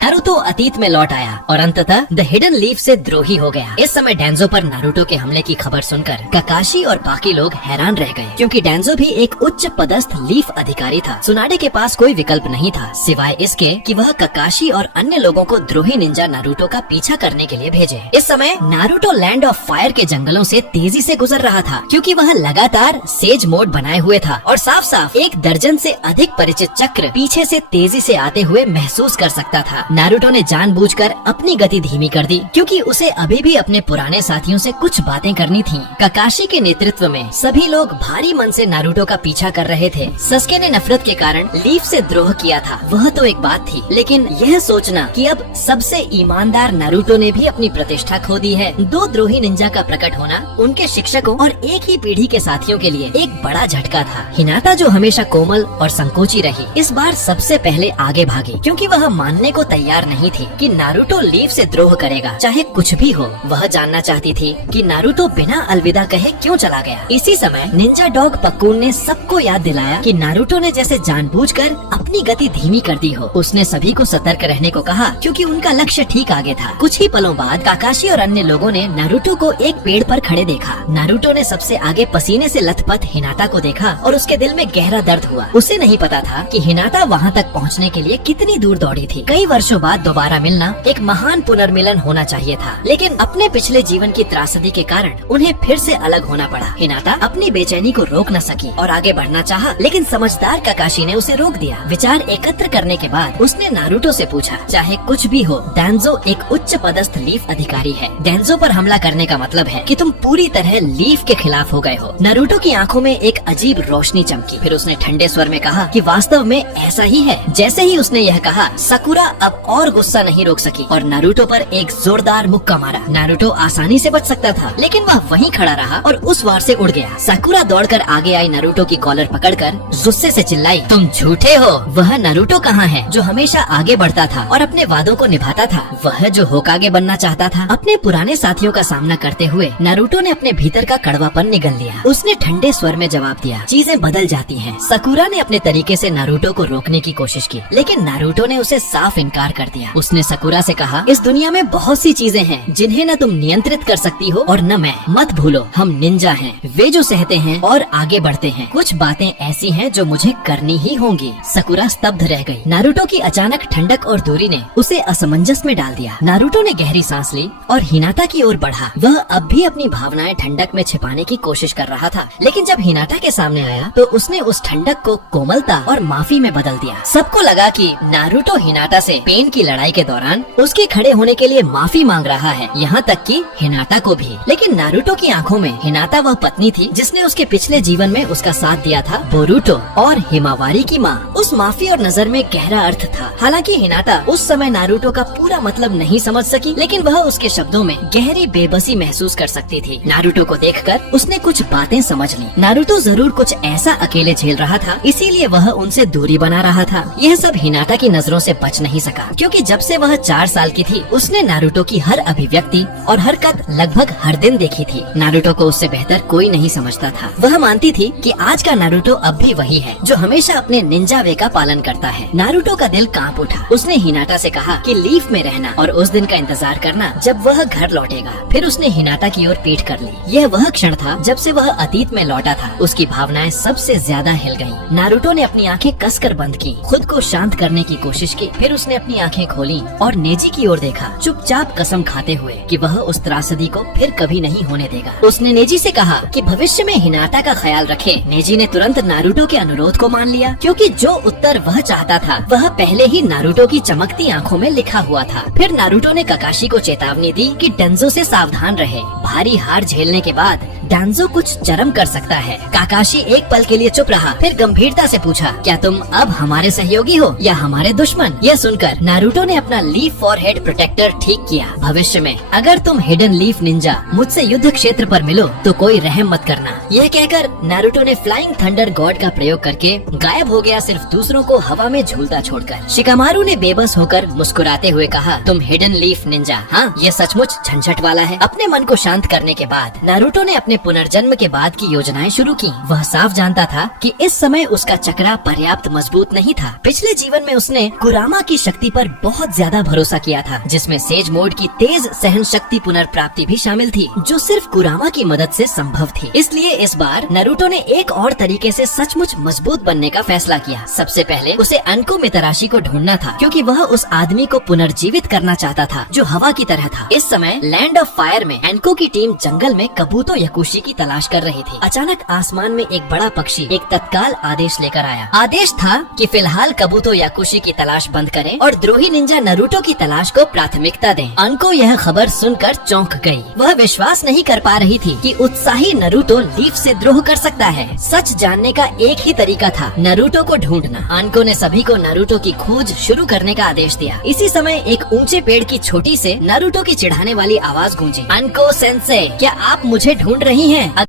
नारुतो अतीत में लौट आया और अंततः द हिडन लीफ से द्रोही हो गया। इस समय डेंजो पर नारुतो के हमले की खबर सुनकर काकाशी और बाकी लोग हैरान रह गए, क्योंकि डेंजो भी एक उच्च पदस्थ लीफ अधिकारी था। सुनाडे के पास कोई विकल्प नहीं था सिवाय इसके कि वह काकाशी और अन्य लोगों को द्रोही निंजा नारुतो का पीछा करने के लिए भेजे। इस समय नारुतो लैंड ऑफ फायर के जंगलों से तेजी से गुजर रहा था, क्योंकि वह लगातार सेज मोड बनाए हुए था और साफ साफ 1 दर्जन से अधिक परिचित चक्र पीछे से तेजी से आते हुए महसूस कर सकता था। नारुतो ने जानबूझकर अपनी गति धीमी कर दी, क्योंकि उसे अभी भी अपने पुराने साथियों से कुछ बातें करनी थीं। काकाशी के नेतृत्व में सभी लोग भारी मन से नारुतो का पीछा कर रहे थे। सस्के ने नफरत के कारण लीफ से द्रोह किया था, वह तो एक बात थी, लेकिन यह सोचना कि अब सबसे ईमानदार नारुतो ने भी अपनी प्रतिष्ठा खो दी है। 2 द्रोही निंजा का प्रकट होना उनके शिक्षकों और एक ही पीढ़ी के साथियों के लिए एक बड़ा झटका था। हिनाता जो हमेशा कोमल और संकोची रही, इस बार सबसे पहले आगे भागी, क्योंकि वह मानने को तैयार नहीं थी कि नारुतो लीफ से द्रोह करेगा, चाहे कुछ भी हो। वह जानना चाहती थी कि नारुतो बिना अलविदा कहे क्यों चला गया। इसी समय निंजा डॉग पक्कून ने सबको याद दिलाया कि नारुतो ने जैसे जानबूझकर अपनी गति धीमी कर दी हो। उसने सभी को सतर्क रहने को कहा, क्योंकि उनका लक्ष्य ठीक आगे था। कुछ ही पलों बाद काकाशी और अन्य लोगों ने नारुतो को एक पेड़ पर खड़े देखा। नारुतो ने सबसे आगे पसीने से लथपथ हिनाता को देखा और उसके दिल में गहरा दर्द हुआ। उसे नहीं पता था कि हिनाता वहाँ तक पहुँचने के लिए कितनी दूर दौड़ी थी। कई वर्षों बाद दोबारा मिलना एक महान पुनर्मिलन होना चाहिए था, लेकिन अपने पिछले जीवन की त्रासदी के कारण उन्हें फिर से अलग होना पड़ा। हिनाता अपनी बेचैनी को रोक न सकी और आगे बढ़ना चाहा, लेकिन समझदार काकाशी ने उसे रोक दिया। विचार एकत्र करने के बाद उसने नारुतो से पूछा, चाहे कुछ भी हो, डेंजो एक उच्च पदस्थ लीफ अधिकारी है। डेंजो पर हमला करने का मतलब है कि तुम पूरी तरह लीफ के खिलाफ हो गए हो। नारुतो की आंखों में एक अजीब रोशनी चमकी। फिर उसने ठंडे स्वर में कहा कि वास्तव में ऐसा ही है। जैसे ही उसने यह कहा, साकुरा अब और गुस्सा नहीं रोक सकी और नारुतो पर एक जोरदार मुक्का मारा। नारुतो आसानी से बच सकता था, लेकिन वह वहीं खड़ा रहा और उस वार से उड़ गया। साकुरा दौड़कर आगे आई नारुतो की कॉलर पकड़कर गुस्से से चिल्लाई, तुम झूठे हो। वह नारुतो कहाँ है जो हमेशा आगे बढ़ता था और अपने वादों को निभाता था? वह जो होकागे बनना चाहता था। अपने पुराने साथियों का सामना करते हुए नारुतो ने अपने भीतर का कड़वापन निगल लिया। उसने ठंडे स्वर में जवाब दिया, चीजें बदल जाती हैं। साकुरा ने अपने तरीके से नारुतो को रोकने की कोशिश की, लेकिन नारुतो ने उसे साफ इनकार कर दिया। उसने साकुरा से कहा, इस दुनिया में बहुत सी चीजें हैं जिन्हें न तुम नियंत्रित कर सकती हो और न मैं। मत भूलो, हम निंजा हैं, वे जो सहते हैं और आगे बढ़ते हैं। कुछ बातें ऐसी हैं जो मुझे करनी ही होंगी। साकुरा स्तब्ध रह गई। नारुतो की अचानक ठंडक और दूरी ने उसे असमंजस में डाल दिया। नारुतो ने गहरी सांस ली और हिनाता की ओर बढ़ा। वह अब भी अपनी भावनाएं ठंडक में छिपाने की कोशिश कर रहा था, लेकिन जब हिनाता के सामने आया तो उसने उस ठंडक को कोमलता और माफी में बदल दिया। सबको लगा कि नारुतो हिनाता से पेन की लड़ाई के दौरान उसके खड़े होने के लिए माफी मांग रहा है, यहाँ तक कि हिनाता को भी। लेकिन नारुतो की आंखों में हिनाता वह पत्नी थी जिसने उसके पिछले जीवन में उसका साथ दिया था। बोरुतो और हिमावारी की माँ। उस माफी और नजर में गहरा अर्थ था। हालांकि हिनाता उस समय नारुतो का पूरा मतलब नहीं समझ सकी, लेकिन वह उसके शब्दों में गहरी बेबसी महसूस कर सकती थी। नारुतो को देखकर उसने कुछ बातें समझ ली। नारुतो जरूर कुछ ऐसा अकेले झेल रहा था, इसीलिए वह उनसे दूरी बना रहा था। यह सब हिनाता की नजरों से बच नहीं सका, क्योंकि जब से वह 4 साल की थी उसने नारुतो की हर अभिव्यक्ति और हरकत लगभग हर दिन देखी थी। नारुतो को उससे बेहतर कोई नहीं समझता था। वह मानती थी कि आज का नारुतो अब भी वही है जो हमेशा अपने निंजा वे का पालन करता है। नारुतो का दिल कांप उठा। उसने हिनाटा से कहा कि लीफ में रहना और उस दिन का इंतजार करना जब वह घर लौटेगा। फिर उसने हिनाटा की ओर पीठ कर ली। यह वह क्षण था जब से वह अतीत में लौटा था। उसकी भावनाएं सबसे ज्यादा हिल गयी। नारुतो ने अपनी आंखें कसकर बंद की, खुद को शांत करने की कोशिश की। फिर उसने अपनी आंखें खोली और नेजी की ओर देखा, चुपचाप कसम खाते हुए कि वह उस त्रासदी को फिर कभी नहीं होने देगा। उसने नेजी से कहा कि भविष्य में हिनाटा का ख्याल रखे। नेजी ने तुरंत नारुतो के अनुरोध को मान लिया, क्योंकि जो उत्तर वह चाहता था वह पहले ही नारुतो की चमकती आंखों में लिखा हुआ था। फिर नारुतो ने काकाशी को चेतावनी दी कि डेंजो से सावधान रहे। भारी हार झेलने के बाद डेंजो कुछ चरम कर सकता है। काकाशी एक पल के लिए चुप रहा, फिर गंभीरता से पूछा, क्या तुम अब हमारे सहयोगी हो या हमारे दुश्मन? यह सुनकर नारुतो ने अपना लीफ फॉरहेड प्रोटेक्टर ठीक किया। भविष्य में अगर तुम हिडन लीफ निंजा मुझसे युद्ध क्षेत्र पर मिलो तो कोई रहम मत करना। यह कहकर नारुतो ने फ्लाइंग थंडर गॉड का प्रयोग करके गायब हो गया, सिर्फ दूसरों को हवा में झूलता छोड़कर। शिकामारू ने बेबस होकर मुस्कुराते हुए कहा, तुम हिडन लीफ निंजा? हाँ, ये सचमुच झंझट वाला है। अपने मन को शांत करने के बाद नारुतो ने अपने पुनर्जन्म के बाद की योजनाएं शुरू की। वह साफ जानता था कि इस समय उसका चक्रा पर्याप्त मजबूत नहीं था। पिछले जीवन में उसने कुरामा की शक्ति पर बहुत ज्यादा भरोसा किया था, जिसमें सेज मोड की तेज सहन शक्ति पुनर्प्राप्ति भी शामिल थी, जो सिर्फ कुरामा की मदद से संभव थी। इसलिए इस बार नारुतो ने एक और तरीके से सचमुच मजबूत बनने का फैसला किया। सबसे पहले उसे अनको मितराशी को ढूंढना था, क्योंकि वह उस आदमी को पुनर्जीवित करना चाहता था जो हवा की तरह था। इस समय लैंड ऑफ फायर में एनको की टीम जंगल में कबूतो यकुशी की तलाश कर रही थी। अचानक आसमान में एक बड़ा पक्षी एक तत्काल आदेश लेकर आया। आदेश था कि फिलहाल कबूतो याकुशी की तलाश बंद करें और द्रोही निंजा नारुतो की तलाश को प्राथमिकता दें। अनको यह खबर सुनकर चौंक गई। वह विश्वास नहीं कर पा रही थी कि उत्साही नारुतो लीफ से द्रोह कर सकता है। सच जानने का एक ही तरीका था, नारुतो को ढूंढना। अनको ने सभी को नारुतो की खोज शुरू करने का आदेश दिया। इसी समय एक ऊंचे पेड़ की छोटी से नारुतो की चिढ़ाने वाली आवाज गूंजी, अनको सेंसे, क्या आप मुझे ढूंढ रही हैं?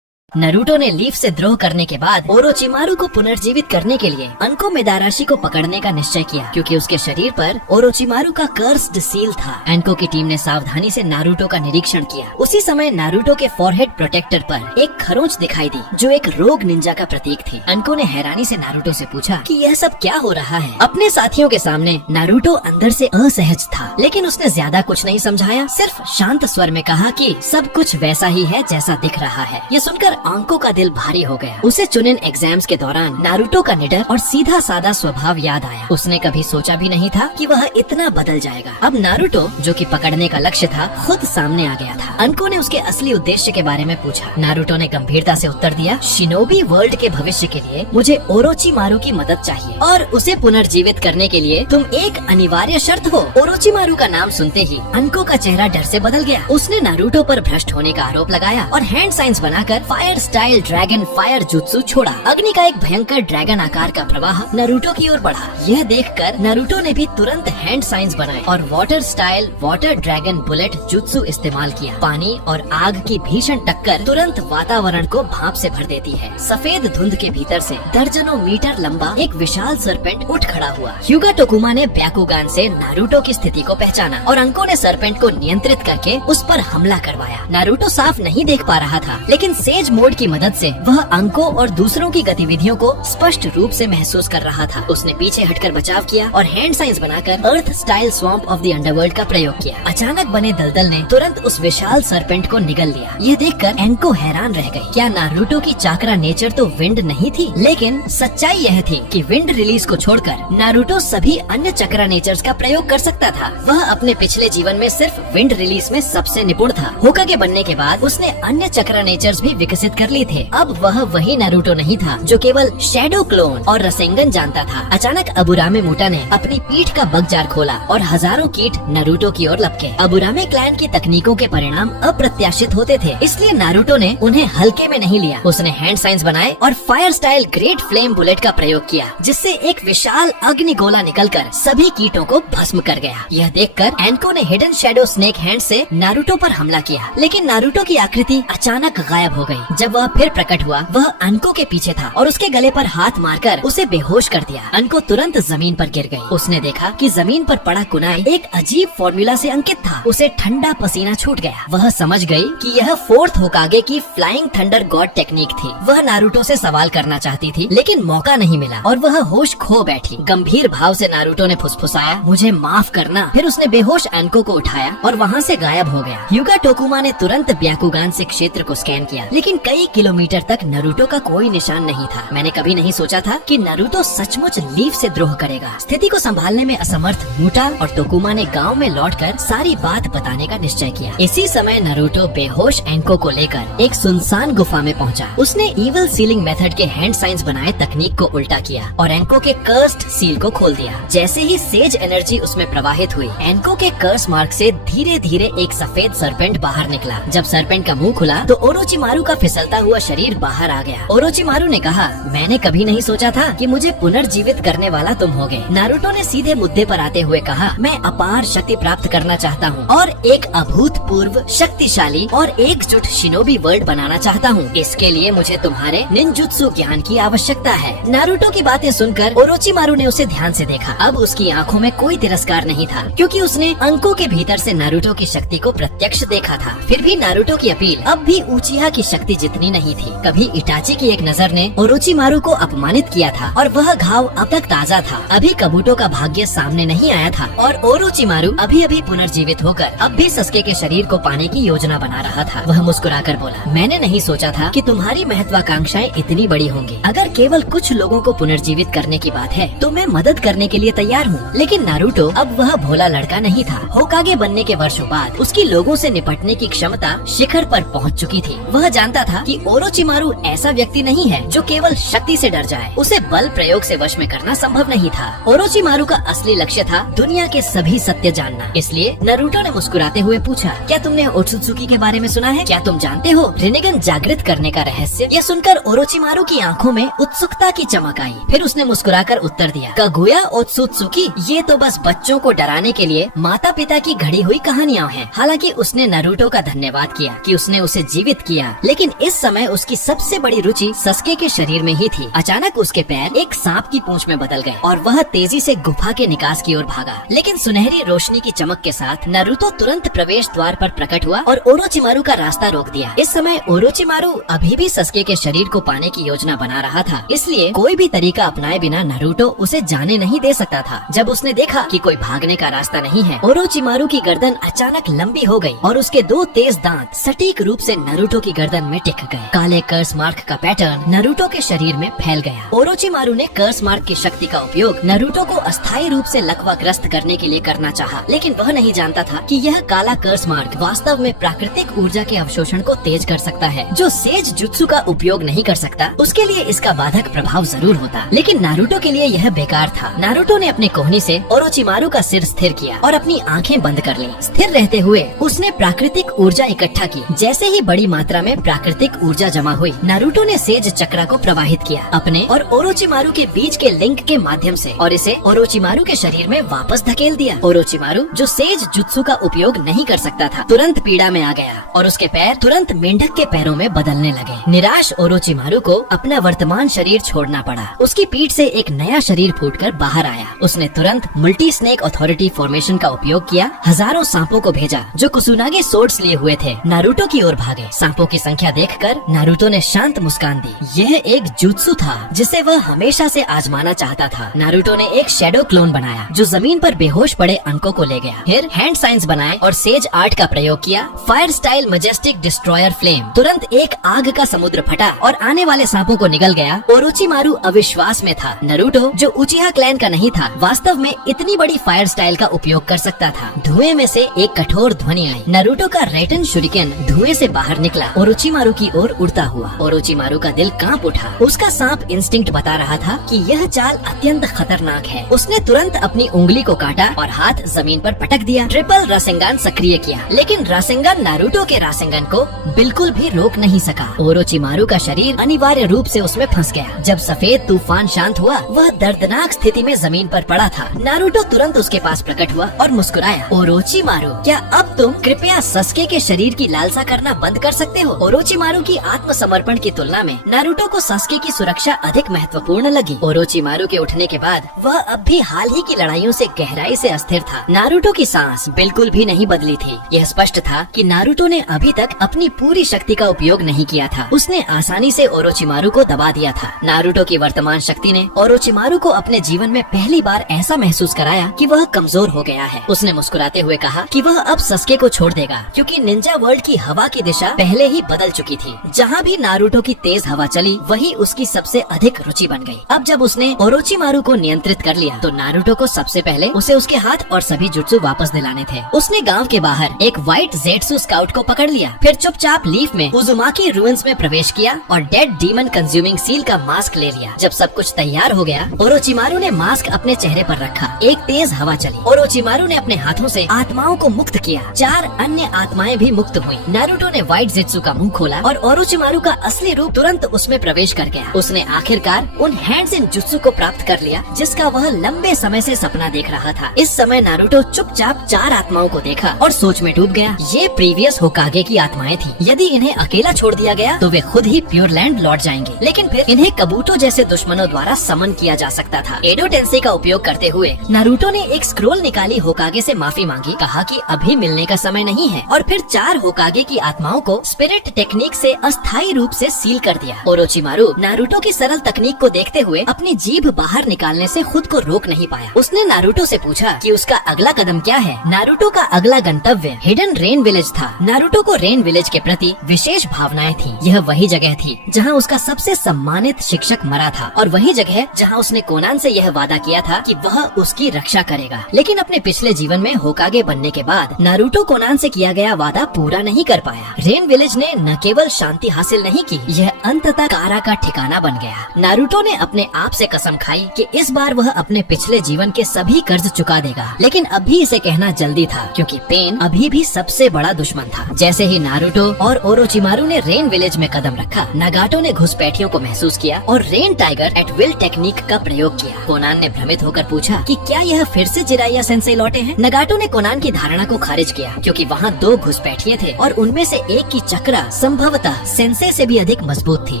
नारुतो ने लीफ से द्रोह करने के बाद ओरोचिमारू को पुनर्जीवित करने के लिए अनको मिदाराशी को पकड़ने का निश्चय किया, क्योंकि उसके शरीर पर ओरोचिमारू का कर्स्ड सील था। एनको की टीम ने सावधानी से नारुतो का निरीक्षण किया। उसी समय नारुतो के फॉरहेड प्रोटेक्टर पर एक खरोंच दिखाई दी, जो एक रोग निंजा का प्रतीक थी। अनको ने हैरानी से नारुतो से पूछा कि यह सब क्या हो रहा है। अपने साथियों के सामने नारुतो अंदर से असहज था, लेकिन उसने ज्यादा कुछ नहीं समझाया, सिर्फ शांत स्वर में कहा कि सब कुछ वैसा ही है जैसा दिख रहा है। ये सुनकर अंको का दिल भारी हो गया। उसे चुनिन एग्जाम्स के दौरान नारुतो का निडर और सीधा सादा स्वभाव याद आया। उसने कभी सोचा भी नहीं था कि वह इतना बदल जाएगा। अब नारुतो, जो कि पकड़ने का लक्ष्य था, खुद सामने आ गया था। अनको ने उसके असली उद्देश्य के बारे में पूछा। नारुतो ने गंभीरता से उत्तर दिया, शिनोबी वर्ल्ड के भविष्य के लिए मुझे ओरोचिमारू की मदद चाहिए, और उसे पुनर्जीवित करने के लिए तुम एक अनिवार्य शर्त हो। ओरोचिमारू का नाम सुनते ही अनको का चेहरा डर से बदल गया। उसने नारुतो पर भ्रष्ट होने का आरोप लगाया और हैंड साइंस बनाकर fire style dragon fire jutsu छोड़ा। अग्नि का एक भयंकर ड्रैगन आकार का प्रवाह नारुतो की ओर बढ़ा। यह देखकर नारुतो ने भी तुरंत हैंड साइंस बनाए और water style water dragon bullet jutsu इस्तेमाल किया। पानी और आग की भीषण टक्कर तुरंत वातावरण को भाप से भर देती है। सफेद धुंध के भीतर से दर्जनों मीटर लंबा एक विशाल सरपेंट उठ खड़ा हुआ। ह्यूगा टोकुमा ने ब्याकुगान से नारुतो की स्थिति को पहचाना और अंको ने सरपेंट को नियंत्रित करके उस पर हमला करवाया। नारुतो साफ नहीं देख पा रहा था, लेकिन सेज मोड की मदद से वह अंको और दूसरों की गतिविधियों को स्पष्ट रूप से महसूस कर रहा था। उसने पीछे हटकर बचाव किया और हैंड साइंस बनाकर earth style swamp of the underworld का प्रयोग किया। अचानक बने दलदल ने तुरंत उस विशाल सरपेंट को निगल लिया। यह देखकर एनको हैरान रह गई। क्या नारुतो की चाकरा नेचर तो विंड नहीं थी? लेकिन सच्चाई यह थी कि विंड रिलीज को छोड़कर नारुतो सभी अन्य चक्रा नेचर्स का प्रयोग कर सकता था। वह अपने पिछले जीवन में सिर्फ विंड रिलीज में सबसे निपुण था। होकागे बनने के बाद उसने अन्य चक्रा नेचर्स भी विकसित कर लिए थे। अब वह वही नारुतो नहीं था जो केवल शैडो क्लोन और रसेंगन जानता था। अचानक अबुरामे मुटा ने अपनी पीठ का बगजार खोला और हजारों कीट नारुतो की ओर लपके। अबुरामे क्लैन की तकनीकों के परिणाम अप्रत्याशित होते थे, इसलिए नारुतो ने उन्हें हल्के में नहीं लिया। उसने हैंड साइंस बनाए और fire style great flame bullet का प्रयोग किया, जिससे एक विशाल अग्नि गोला निकलकर सभी कीटों को भस्म कर गया। यह देखकर एनको ने हिडन शैडो स्नेक हैंड से नारुतो पर हमला किया, लेकिन नारुतो की आकृति अचानक गायब हो गई। जब वह फिर प्रकट हुआ वह अनको के पीछे था और उसके गले पर हाथ मारकर उसे बेहोश कर दिया। अनको तुरंत जमीन पर गिर गई। उसने देखा कि जमीन पर पड़ा कुनाई एक अजीब फॉर्मूला से अंकित था। उसे ठंडा पसीना छूट गया। वह समझ गई कि यह फोर्थ होकागे की फ्लाइंग थंडर गॉड टेक्निक थी। वह नारुतो से सवाल करना चाहती थी लेकिन मौका नहीं मिला और वह होश खो बैठी। गंभीर भाव से नारुतो ने फुसफुसाया, मुझे माफ करना। फिर उसने बेहोश अनको को उठाया और वहाँ से गायब हो गया। युगा टोकुमा ने तुरंत ब्याकुगान से क्षेत्र को स्कैन किया लेकिन कई किलोमीटर तक नारुतो का कोई निशान नहीं था। मैंने कभी नहीं सोचा था कि नारुतो सचमुच लीफ से द्रोह करेगा। स्थिति को संभालने में असमर्थ मूटा और टोकुमा ने गांव में लौटकर सारी बात बताने का निश्चय किया। इसी समय नारुतो बेहोश एंको को लेकर एक सुनसान गुफा में पहुंचा। उसने इविल सीलिंग मेथड के हैंड साइंस बनाए तकनीक को उल्टा किया और एंको के कर्स्ड सील को खोल दिया। जैसे ही सेज एनर्जी उसमें प्रवाहित हुई, एंको के कर्स मार्क से धीरे धीरे एक सफेद सरपेंट बाहर निकला। जब सरपेंट का मुंह खुला तो ओरोचिमारू का फिसलता हुआ शरीर बाहर आ गया। ओरोचिमारू ने कहा, मैंने कभी नहीं सोचा था कि मुझे पुनर्जीवित करने वाला तुम होगे। नारुतो ने सीधे मुद्दे पर आते हुए कहा, मैं अपार शक्ति प्राप्त करना चाहता हूँ और एक अभूतपूर्व शक्तिशाली और एकजुट शिनोबी वर्ल्ड बनाना चाहता हूँ। इसके लिए मुझे तुम्हारे निंजुत्सु ज्ञान की आवश्यकता है। नारुतो की बातें सुनकर ओरोचिमारू ने उसे ध्यान से देखा। अब उसकी आंखों में कोई तिरस्कार नहीं था क्योंकि उसने अंकों के भीतर से नारुतो की शक्ति को प्रत्यक्ष देखा था। फिर भी नारुतो की अपील अब भी उचिहा की शक्ति जितनी नहीं थी। कभी इटाची की एक नजर ने ओरोचिमारू को अपमानित किया था और वह घाव अब तक ताजा था। अभी कबूटो का भाग्य सामने नहीं आया था और ओरोचिमारू अभी अभी पुनर्जीवित होकर अब भी सस्के के शरीर को पाने की योजना बना रहा था। वह मुस्कुराकर बोला, मैंने नहीं सोचा था कि तुम्हारी महत्वाकांक्षाएं इतनी बड़ी होंगी। अगर केवल कुछ लोगों को पुनर्जीवित करने की बात है तो मैं मदद करने के लिए तैयार हूँ। लेकिन नारुतो अब वह भोला लड़का नहीं था। होकागे बनने के वर्षों बाद उसकी लोगों से निपटने की क्षमता शिखर पर पहुँच चुकी थी। वह जानता था कि ओरोचिमारू ऐसा व्यक्ति नहीं है जो केवल शक्ति से डर जाए। उसे बल प्रयोग से वश में करना संभव नहीं था। ओरोचिमारू का असली लक्ष्य था दुनिया के सभी सत्य जानना। इसलिए नारुतो ने मुस्कुराते हुए पूछा, क्या तुमने ओत्सुत्सुकी के बारे में सुना है? क्या तुम जानते हो रिनेगन जागृत करने का रहस्य? यह सुनकर ओरोचिमारू की आंखों में उत्सुकता की चमक आई। फिर उसने मुस्कुराकर उत्तर दिया, कागुया ओत्सुत्सुकी, ये तो बस बच्चों को डराने के लिए माता पिता की घड़ी हुई कहानियां हैं। हालांकि उसने नारुतो का धन्यवाद किया कि उसने उसे जीवित किया, लेकिन इस समय उसकी सबसे बड़ी रुचि सस्के के शरीर में ही थी। अचानक उसके पैर एक सांप की पूंछ में बदल गए और वह तेजी से गुफा के निकास की ओर भागा। लेकिन सुनहरी रोशनी की चमक के साथ नारुतो तुरंत प्रवेश द्वार पर प्रकट हुआ और ओरोचिमारू का रास्ता रोक दिया। इस समय ओरोचिमारू अभी भी सस्के के शरीर को पाने की योजना बना रहा था, इसलिए कोई भी तरीका अपनाए बिना नारुतो उसे जाने नहीं दे सकता था। जब उसने देखा कि कोई भागने का रास्ता नहीं है, ओरोचिमारू की गर्दन अचानक लंबी हो गई और उसके दो तेज दांत सटीक रूप से नारुतो की गर्दन में टिक गए। काले कर्स मार्क का पैटर्न नारुतो के शरीर में फैल गया। ओरोचिमारू ने कर्स मार्क की शक्ति का उपयोग नारुतो को अस्थायी रूप से लकवाग्रस्त करने के लिए करना चाहा, लेकिन वह नहीं जानता था कि यह काला कर्स मार्क वास्तव में प्राकृतिक ऊर्जा के अवशोषण को तेज कर सकता है, जो सेज जुत्सु का उपयोग नहीं कर सकता। उसके लिए इसका बाधक प्रभाव जरूर होता, लेकिन नारुतो के लिए यह बेकार था। नारुतो ने अपने कोहनी से ओरोचिमारू का सिर स्थिर किया और अपनी आंखें बंद कर ली। स्थिर रहते हुए उसने प्राकृतिक ऊर्जा इकट्ठा की। जैसे ही बड़ी मात्रा में प्राकृतिक ऊर्जा जमा हुई, नारुतो ने सेज चक्रा को प्रवाहित किया अपने और ओरोचिमारू के बीच के लिंक के माध्यम से और इसे ओरोचिमारू के शरीर में वापस धकेल दिया। ओरोचिमारू, जो सेज जुत्सु का उपयोग नहीं कर सकता था, तुरंत पीड़ा में आ गया और उसके पैर तुरंत मेंढक के पैरों में बदलने लगे। निराश ओरोचिमारू को अपना वर्तमान शरीर छोड़ना पड़ा। उसकी पीठ से एक नया शरीर फूटकर बाहर आया। उसने तुरंत मल्टी स्नेक अथॉरिटी फॉर्मेशन का उपयोग किया। हजारों सांपों को भेजा जो कुसुनागी सोर्ड्स लिए हुए थे नारुतो की ओर भागे। सांपों की संख्या देखकर नारुतो ने शांत मुस्कान दी। यह एक जुत्सु था जिसे वह हमेशा से आजमाना चाहता था। नारुतो ने एक शैडो क्लोन बनाया जो जमीन पर बेहोश पड़े अंकों को ले गया। फिर हैंड साइंस बनाए और सेज आर्ट का प्रयोग किया। Fire style majestic destroyer flame. तुरंत एक आग का समुद्र फटा और आने वाले सांपों को निगल गया। ओरोचिमारू अविश्वास में था। नारुतो, जो उचिहा क्लैन का नहीं था, वास्तव में इतनी बड़ी फायर स्टाइल का उपयोग कर सकता था। धुएं में से एक कठोर ध्वनि आई। नारुतो का रेटन शुरिकेन धुएं से बाहर निकला, ओरोचिमारू की ओर उड़ता हुआ। ओरोचिमारू का दिल कांप उठा। उसका सांप इंस्टिंक्ट बता रहा था कि यह चाल अत्यंत खतरनाक है। उसने तुरंत अपनी उंगली को काटा और हाथ जमीन पर पटक दिया। ट्रिपल रासेंगान सक्रिय किया, लेकिन रासेंगान नारुतो के रासेंगान को बिल्कुल भी रोक नहीं सका। ओरोचिमारू का शरीर अनिवार्य रूप से उसमें फंस गया। जब सफेद तूफान शांत हुआ, वह दर्दनाक स्थिति में जमीन पर पड़ा था। नारुतो तुरंत उसके पास प्रकट हुआ और मुस्कुराया। ओरोचिमारू, क्या अब तुम कृपया सस्के के शरीर की लालसा करना बंद कर सकते हो? ओरोचिमारू ओरोचिमारू की आत्मसमर्पण की तुलना में नारुतो को सास्के की सुरक्षा अधिक महत्वपूर्ण लगी। ओरोचिमारू के उठने के बाद वह अब भी हाल ही की लड़ाइयों से गहराई से अस्थिर था। नारुतो की सांस बिल्कुल भी नहीं बदली थी। यह स्पष्ट था कि नारुतो ने अभी तक अपनी पूरी शक्ति का उपयोग नहीं किया था। उसने आसानी से ओरोचिमारू को दबा दिया था। नारुतो की वर्तमान शक्ति ने ओरोचिमारू को अपने जीवन में पहली बार ऐसा महसूस कराया कि वह कमजोर हो गया है। उसने मुस्कुराते हुए कहा कि वह अब सास्के को छोड़ देगा, क्योंकि निंजा वर्ल्ड की हवा की दिशा पहले ही बदल चुकी थी। जहाँ भी नारुतो की तेज हवा चली, वही उसकी सबसे अधिक रुचि बन गई। अब जब उसने ओरोचिमारू को नियंत्रित कर लिया, तो नारुतो को सबसे पहले उसे उसके हाथ और सभी जुत्सु वापस दिलाने थे। उसने गांव के बाहर एक व्हाइट ज़ेट्सु स्काउट को पकड़ लिया, फिर चुपचाप लीफ में उजुमाकी रूइंस में प्रवेश किया और डेड डीमन कंज्यूमिंग सील का मास्क ले लिया। जब सब कुछ तैयार हो गया, ओरोचिमारू ने मास्क अपने चेहरे पर रखा। एक तेज हवा चली। ओरोचिमारू ने अपने हाथों से आत्माओं को मुक्त किया। 4 अन्य आत्माएं भी मुक्त हुई। नारुतो ने व्हाइट ज़ेट्सु का मुंह खोला और ओरोचिमारू का असली रूप तुरंत उसमें प्रवेश कर गया। उसने आखिरकार उन हैंड्स इन जुत्सु को प्राप्त कर लिया, जिसका वह लंबे समय से सपना देख रहा था। इस समय नारुतो चुपचाप 4 आत्माओं को देखा और सोच में डूब गया। ये प्रीवियस होकागे की आत्माएं थी। यदि इन्हें अकेला छोड़ दिया गया तो वे खुद ही प्योर लैंड लौट जाएंगे, लेकिन फिर इन्हें कबूतो जैसे दुश्मनों द्वारा समन किया जा सकता था। एडो टेंसेई का उपयोग करते हुए नारुतो ने एक स्क्रोल निकाली, होकागे से माफी मांगी, कहा कि अभी मिलने का समय नहीं है, और फिर 4 होकागे की आत्माओं को स्पिरिट टेक्निक से अस्थायी रूप से सील कर दिया। ओरोचिमारू नारुतो की सरल तकनीक को देखते हुए अपनी जीभ बाहर निकालने से खुद को रोक नहीं पाया। उसने नारुतो से पूछा कि उसका अगला कदम क्या है। नारुतो का अगला गंतव्य हिडन रेन विलेज था। नारुतो को रेन विलेज के प्रति विशेष भावनाएं थी। यह वही जगह थी जहां उसका सबसे सम्मानित शिक्षक मरा था, और वही जगह जहां उसने कोनान से यह वादा किया था कि वह उसकी रक्षा करेगा। लेकिन अपने पिछले जीवन में होकागे बनने के बाद नारुतो कोनान से किया गया वादा पूरा नहीं कर पाया। रेन विलेज ने न केवल शांति हासिल नहीं की, यह अंततः कारा का ठिकाना बन गया। नारुतो ने अपने आप से कसम खाई कि इस बार वह अपने पिछले जीवन के सभी कर्ज चुका देगा, लेकिन अभी इसे कहना जल्दी था, क्योंकि पेन अभी भी सबसे बड़ा दुश्मन था। जैसे ही नारुतो और ओरोचिमारू ने रेन विलेज में कदम रखा, नागाटो ने घुसपैठियों को महसूस किया और rain tiger at will technique का प्रयोग किया। कोनान ने भ्रमित होकर पूछा कि क्या यह फिर से जिराइया सेंसेई लौटे हैं। नगाटो ने कोनान की धारणा को खारिज किया, क्योंकि वहाँ 2 घुसपैठिए थे और उनमें से एक की चक्रा संभवतः सेंसेई से भी अधिक मजबूत थी।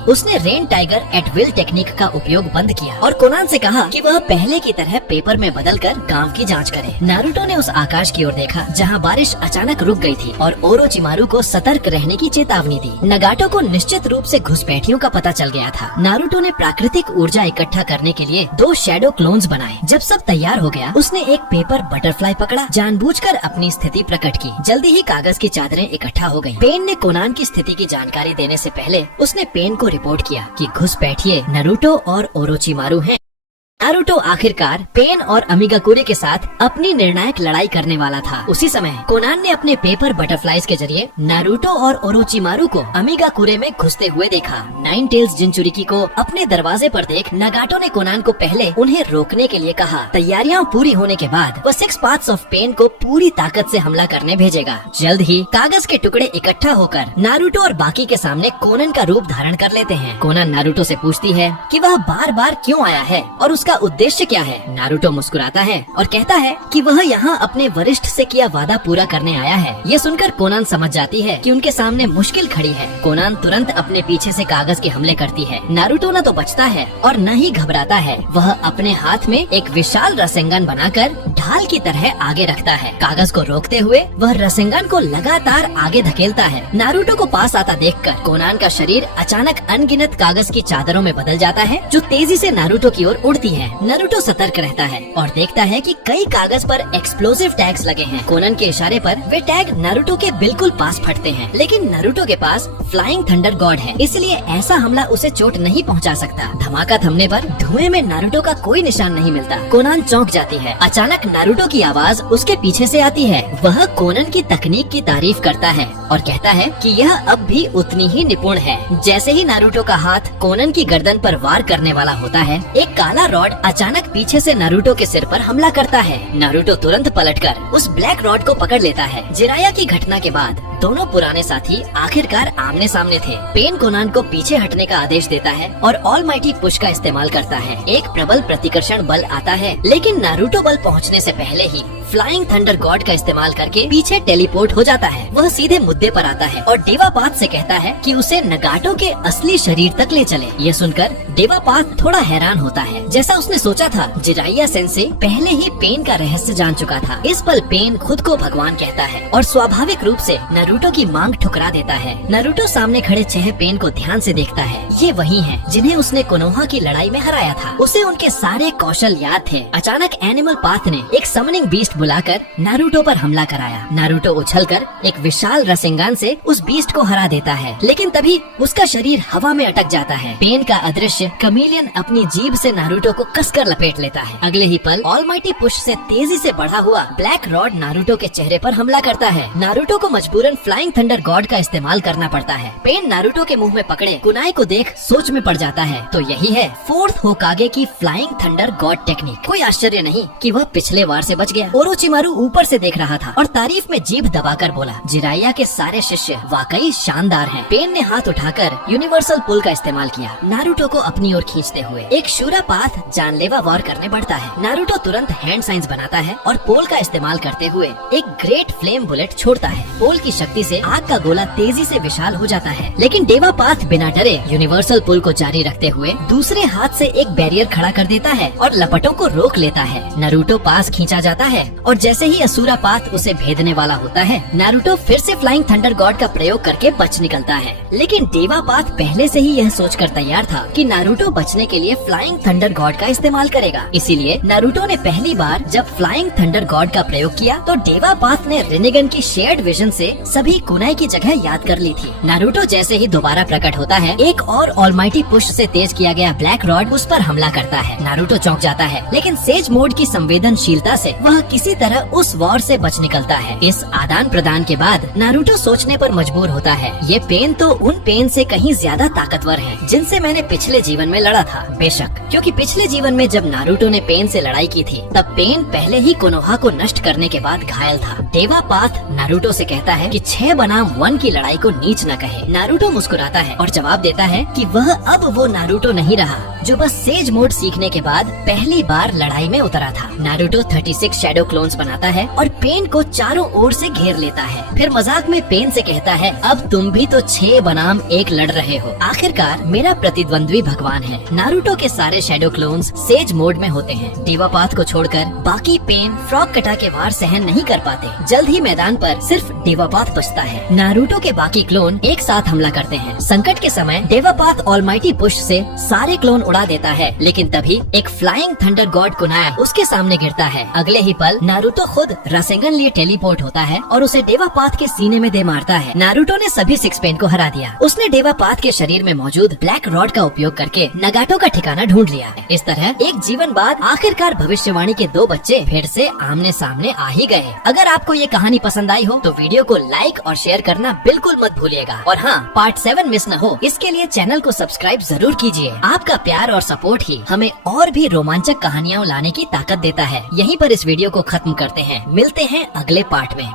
उसने rain tiger at will technique का उपयोग बंद किया और कोनान से कहा कि वह पहले की तरह पेपर में बदलकर गांव की जांच करे। नारुतो ने उस आकाश की ओर देखा जहां बारिश अचानक रुक गई थी और ओरोचिमारू को सतर्क रहने की चेतावनी दी। नगाटो को निश्चित रूप से घुसपैठियों का पता चल गया था। नारुतो ने प्राकृतिक ऊर्जा इकट्ठा करने के लिए 2 शैडो क्लोन्स बनाए। जब सब तैयार हो गया, उसने एक पेपर बटरफ्लाई पकड़ा, जानबूझकर अपनी स्थिति प्रकट की। जल्दी ही कागज की चादरें इकट्ठा हो गयी। पेन ने कोनान की स्थिति की जानकारी देने से पहले उसने पेन को रिपोर्ट किया कि घुसपैठिए नारुतो और ओरोचिमारू हैं। नारुतो आखिरकार पेन और अमिगाकुरे के साथ अपनी निर्णायक लड़ाई करने वाला था। उसी समय कोनान ने अपने पेपर बटरफ्लाइज के जरिए नारुतो और ओरोचिमारू को अमिगाकुरे में घुसते हुए देखा। 9 टेल्स जिनचुरिकी को अपने दरवाजे पर देख नागाटो ने कोनान को पहले उन्हें रोकने के लिए कहा। तैयारियां पूरी होने के बाद वह 6 पार्ट्स ऑफ पेन को पूरी ताकत से हमला करने भेजेगा। जल्द ही कागज के टुकड़े इकट्ठा होकर नारुतो और बाकी के सामने कोनान का रूप धारण कर लेते हैं। कोनान नारुतो से पूछती है कि वह बार बार क्यों आया है और उसका उद्देश्य क्या है। नारुतो मुस्कुराता है और कहता है कि वह यहाँ अपने वरिष्ठ से किया वादा पूरा करने आया है। ये सुनकर कोनान समझ जाती है कि उनके सामने मुश्किल खड़ी है। कोनान तुरंत अपने पीछे से कागज के हमले करती है। नारुतो न तो बचता है और न ही घबराता है। वह अपने हाथ में एक विशाल रसेंगन बनाकर ढाल की तरह आगे रखता है। कागज को रोकते हुए वह रसेंगन को लगातार आगे धकेलता है। नारुतो को पास आता देखकर कोनान का शरीर अचानक अनगिनत कागज की चादरों में बदल जाता है, जो तेजी से नारुतो की ओर उड़ती है। नारुतो सतर्क रहता है और देखता है कि कई कागज पर एक्सप्लोसिव टैग्स लगे हैं। कोनान के इशारे पर वे टैग नारुतो के बिल्कुल पास फटते हैं, लेकिन नारुतो के पास फ्लाइंग थंडर गॉड है, इसलिए ऐसा हमला उसे चोट नहीं पहुंचा सकता। धमाका थमने पर धुएं में नारुतो का कोई निशान नहीं मिलता। कोनान चौंक जाती है। अचानक नारुतो की आवाज उसके पीछे से आती है। वह कोनान की तकनीक की तारीफ करता है और कहता है कि यह अब भी उतनी ही निपुण है। जैसे ही नारुतो का हाथ कोनान की गर्दन पर वार करने वाला होता है, एक काला रॉड अचानक पीछे से नारुतो के सिर पर हमला करता है। नारुतो तुरंत पलटकर उस ब्लैक रॉड को पकड़ लेता है। जिराया की घटना के बाद दोनों पुराने साथी आखिरकार आमने सामने थे। पेन कोनान को पीछे हटने का आदेश देता है और ऑलमाइटी पुश का इस्तेमाल करता है। एक प्रबल प्रतिकर्षण बल आता है, लेकिन नारुतो बल पहुंचने से पहले ही फ्लाइंग थंडर गॉड का इस्तेमाल करके पीछे टेलीपोर्ट हो जाता है। वह सीधे मुद्दे पर आता है और डेवापाथ से कहता है कि उसे नगाटो के असली शरीर तक ले चले। ये सुनकर डेवापाथ थोड़ा हैरान होता है। जैसा उसने सोचा था, जिराया सेंसे पहले ही पेन का रहस्य जान चुका था। इस पल पेन खुद को भगवान कहता है और स्वाभाविक रूप से नारुतो की मांग ठुकरा देता है। नारुतो सामने खड़े 6 पेन को ध्यान से देखता है। ये वही हैं जिन्हें उसने कोनोहा की लड़ाई में हराया था। उसे उनके सारे कौशल याद थे। अचानक एनिमल पाथ ने एक समनिंग बीस्ट बुलाकर नारुतो पर हमला कराया। नारुतो उछलकर एक विशाल रसेंगान से उस बीस्ट को हरा देता है, लेकिन तभी उसका शरीर हवा में अटक जाता है। पेन का अदृश्य कमीलियन अपनी जीभ से नारुतो को कसकर लपेट लेता है। अगले ही पल ऑलमाइटी पुश से तेजी से बढ़ा हुआ ब्लैक रॉड नारुतो के चेहरे पर हमला करता है। नारुतो को मजबूरन फ्लाइंग थंडर गॉड का इस्तेमाल करना पड़ता है। पेन नारुतो के मुंह में पकड़े कुनाई को देख सोच में पड़ जाता है। तो यही है 4th होकागे की फ्लाइंग थंडर गॉड टेक्निक। कोई आश्चर्य नहीं कि वह पिछले वार से बच गया। ओरोचिमारू ऊपर से देख रहा था और तारीफ में जीभ दबाकर बोला, जिराया के सारे शिष्य वाकई शानदार हैं। पेन ने हाथ उठाकर यूनिवर्सल पुल का इस्तेमाल किया, नारुतो को अपनी ओर खींचते हुए। एक शूरापाथ जानलेवा वार करने बढ़ता है। नारुतो तुरंत हैंड साइंस बनाता है और पोल का इस्तेमाल करते हुए एक ग्रेट फ्लेम बुलेट छोड़ता है। पोल की शक्ति से आग का गोला तेजी से विशाल हो जाता है, लेकिन डेवापाथ बिना डरे यूनिवर्सल पुल को जारी रखते हुए दूसरे हाथ से एक बैरियर खड़ा कर देता है और लपटों को रोक लेता है। नारुतो पास खींचा जाता है और जैसे ही असुरापाथ उसे भेदने वाला होता है, नारुतो फिर से फ्लाइंग थंडर गॉड का प्रयोग करके बच निकलता है। लेकिन डेवापाथ पहले से ही यह सोचकर तैयार था कि नारुतो बचने के लिए फ्लाइंग थंडर गॉड का इस्तेमाल करेगा। इसीलिए नारुतो ने पहली बार जब फ्लाइंग थंडर गॉड का प्रयोग किया तो डेवापाथ ने रिनेगन की शेयर्ड विजन से सभी कुनाई की जगह याद कर ली थी। नारुतो जैसे ही दोबारा प्रकट होता है, एक और ऑलमाइटी पुश से तेज किया गया ब्लैक रॉड उस पर हमला करता है। नारुतो चौंक जाता है, लेकिन सेज मोड की संवेदनशीलता से वह किसी तरह उस वॉर से बच निकलता है। इस आदान प्रदान के बाद नारुतो सोचने पर मजबूर होता है, ये पेन तो उन पेन से कहीं ज्यादा ताकतवर है जिनसे मैंने पिछले जीवन में लड़ा था। बेशक, क्योंकि पिछले जीवन में जब नारुतो ने पेन से लड़ाई की थी तब पेन पहले ही कोनोहा को नष्ट करने के बाद घायल था। डेवापाथ नारुतो से कहता है कि 6 बनाम 1 की लड़ाई को नीच न कहे। नारुतो मुस्कुराता है और जवाब देता है कि वह अब वो नारुतो नहीं रहा जो बस सेज मोड सीखने के बाद पहली बार लड़ाई में उतरा था। नारुतो 36 शैडो क्लोन्स बनाता है और पेन को चारों ओर से घेर लेता है। फिर मजाक में पेन से कहता है, अब तुम भी तो 6 बनाम 1 लड़ रहे हो। आखिरकार मेरा प्रतिद्वंद्वी भगवान है। नारुतो के सारे शैडो क्लोन्स सेज मोड में होते हैं। डेवापाथ को छोड़कर बाकी पेन फ्रॉग कटा के वार सहन नहीं कर पाते। जल्द ही मैदान पर सिर्फ डेवापाथ बचता है। नारुतो के बाकी क्लोन एक साथ हमला करते हैं। संकट के समय डेवापाथ ऑलमाइटी पुश से सारे क्लोन उड़ा देता है, लेकिन तभी एक फ्लाइंग थंडर गॉड कुनाई उसके सामने गिरता है। अगले ही पल नारुतो खुद रासेंगन लिए टेलीपोर्ट होता है और उसे डेवापाथ के सीने में दे मारता है। नारुतो ने सभी 6 पेन को हरा दिया। उसने डेवापाथ के शरीर में मौजूद ब्लैक रॉड का उपयोग करके नगाटो का ठिकाना ढूंढ लिया। इस तरह एक जीवन बाद आखिरकार भविष्यवाणी के 2 बच्चे फिर से आमने सामने आ ही गए। अगर आपको ये कहानी पसंद आई हो तो वीडियो को लाइक और शेयर करना बिल्कुल मत भूलिएगा। और हाँ, पार्ट 7 मिस न हो इसके लिए चैनल को सब्सक्राइब जरूर कीजिए। आपका प्यार और सपोर्ट ही हमें और भी रोमांचक कहानियाँ लाने की ताकत देता है। यहीं पर इस वीडियो को खत्म करते हैं। मिलते हैं अगले पार्ट में।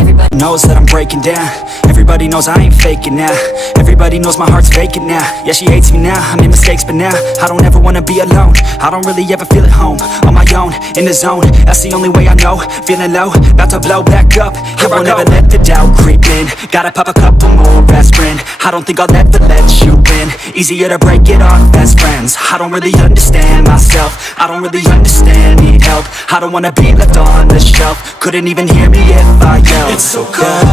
Everybody knows that I'm breaking down. Everybody knows I ain't faking now. Everybody knows my heart's vacant now. Yeah, she hates me now, I made mistakes but now I don't ever wanna be alone. I don't really ever feel at home. On my own, in the zone, that's the only way I know. Feeling low, about to blow back up. Here I won't ever let the doubt creep in. Gotta pop a couple more aspirin. I don't think I'll ever let you in. Easier to break it off best friends. I don't really understand myself. I don't really understand, need help. I don't wanna be left on the shelf. Couldn't even hear me if I yelled. It's so cold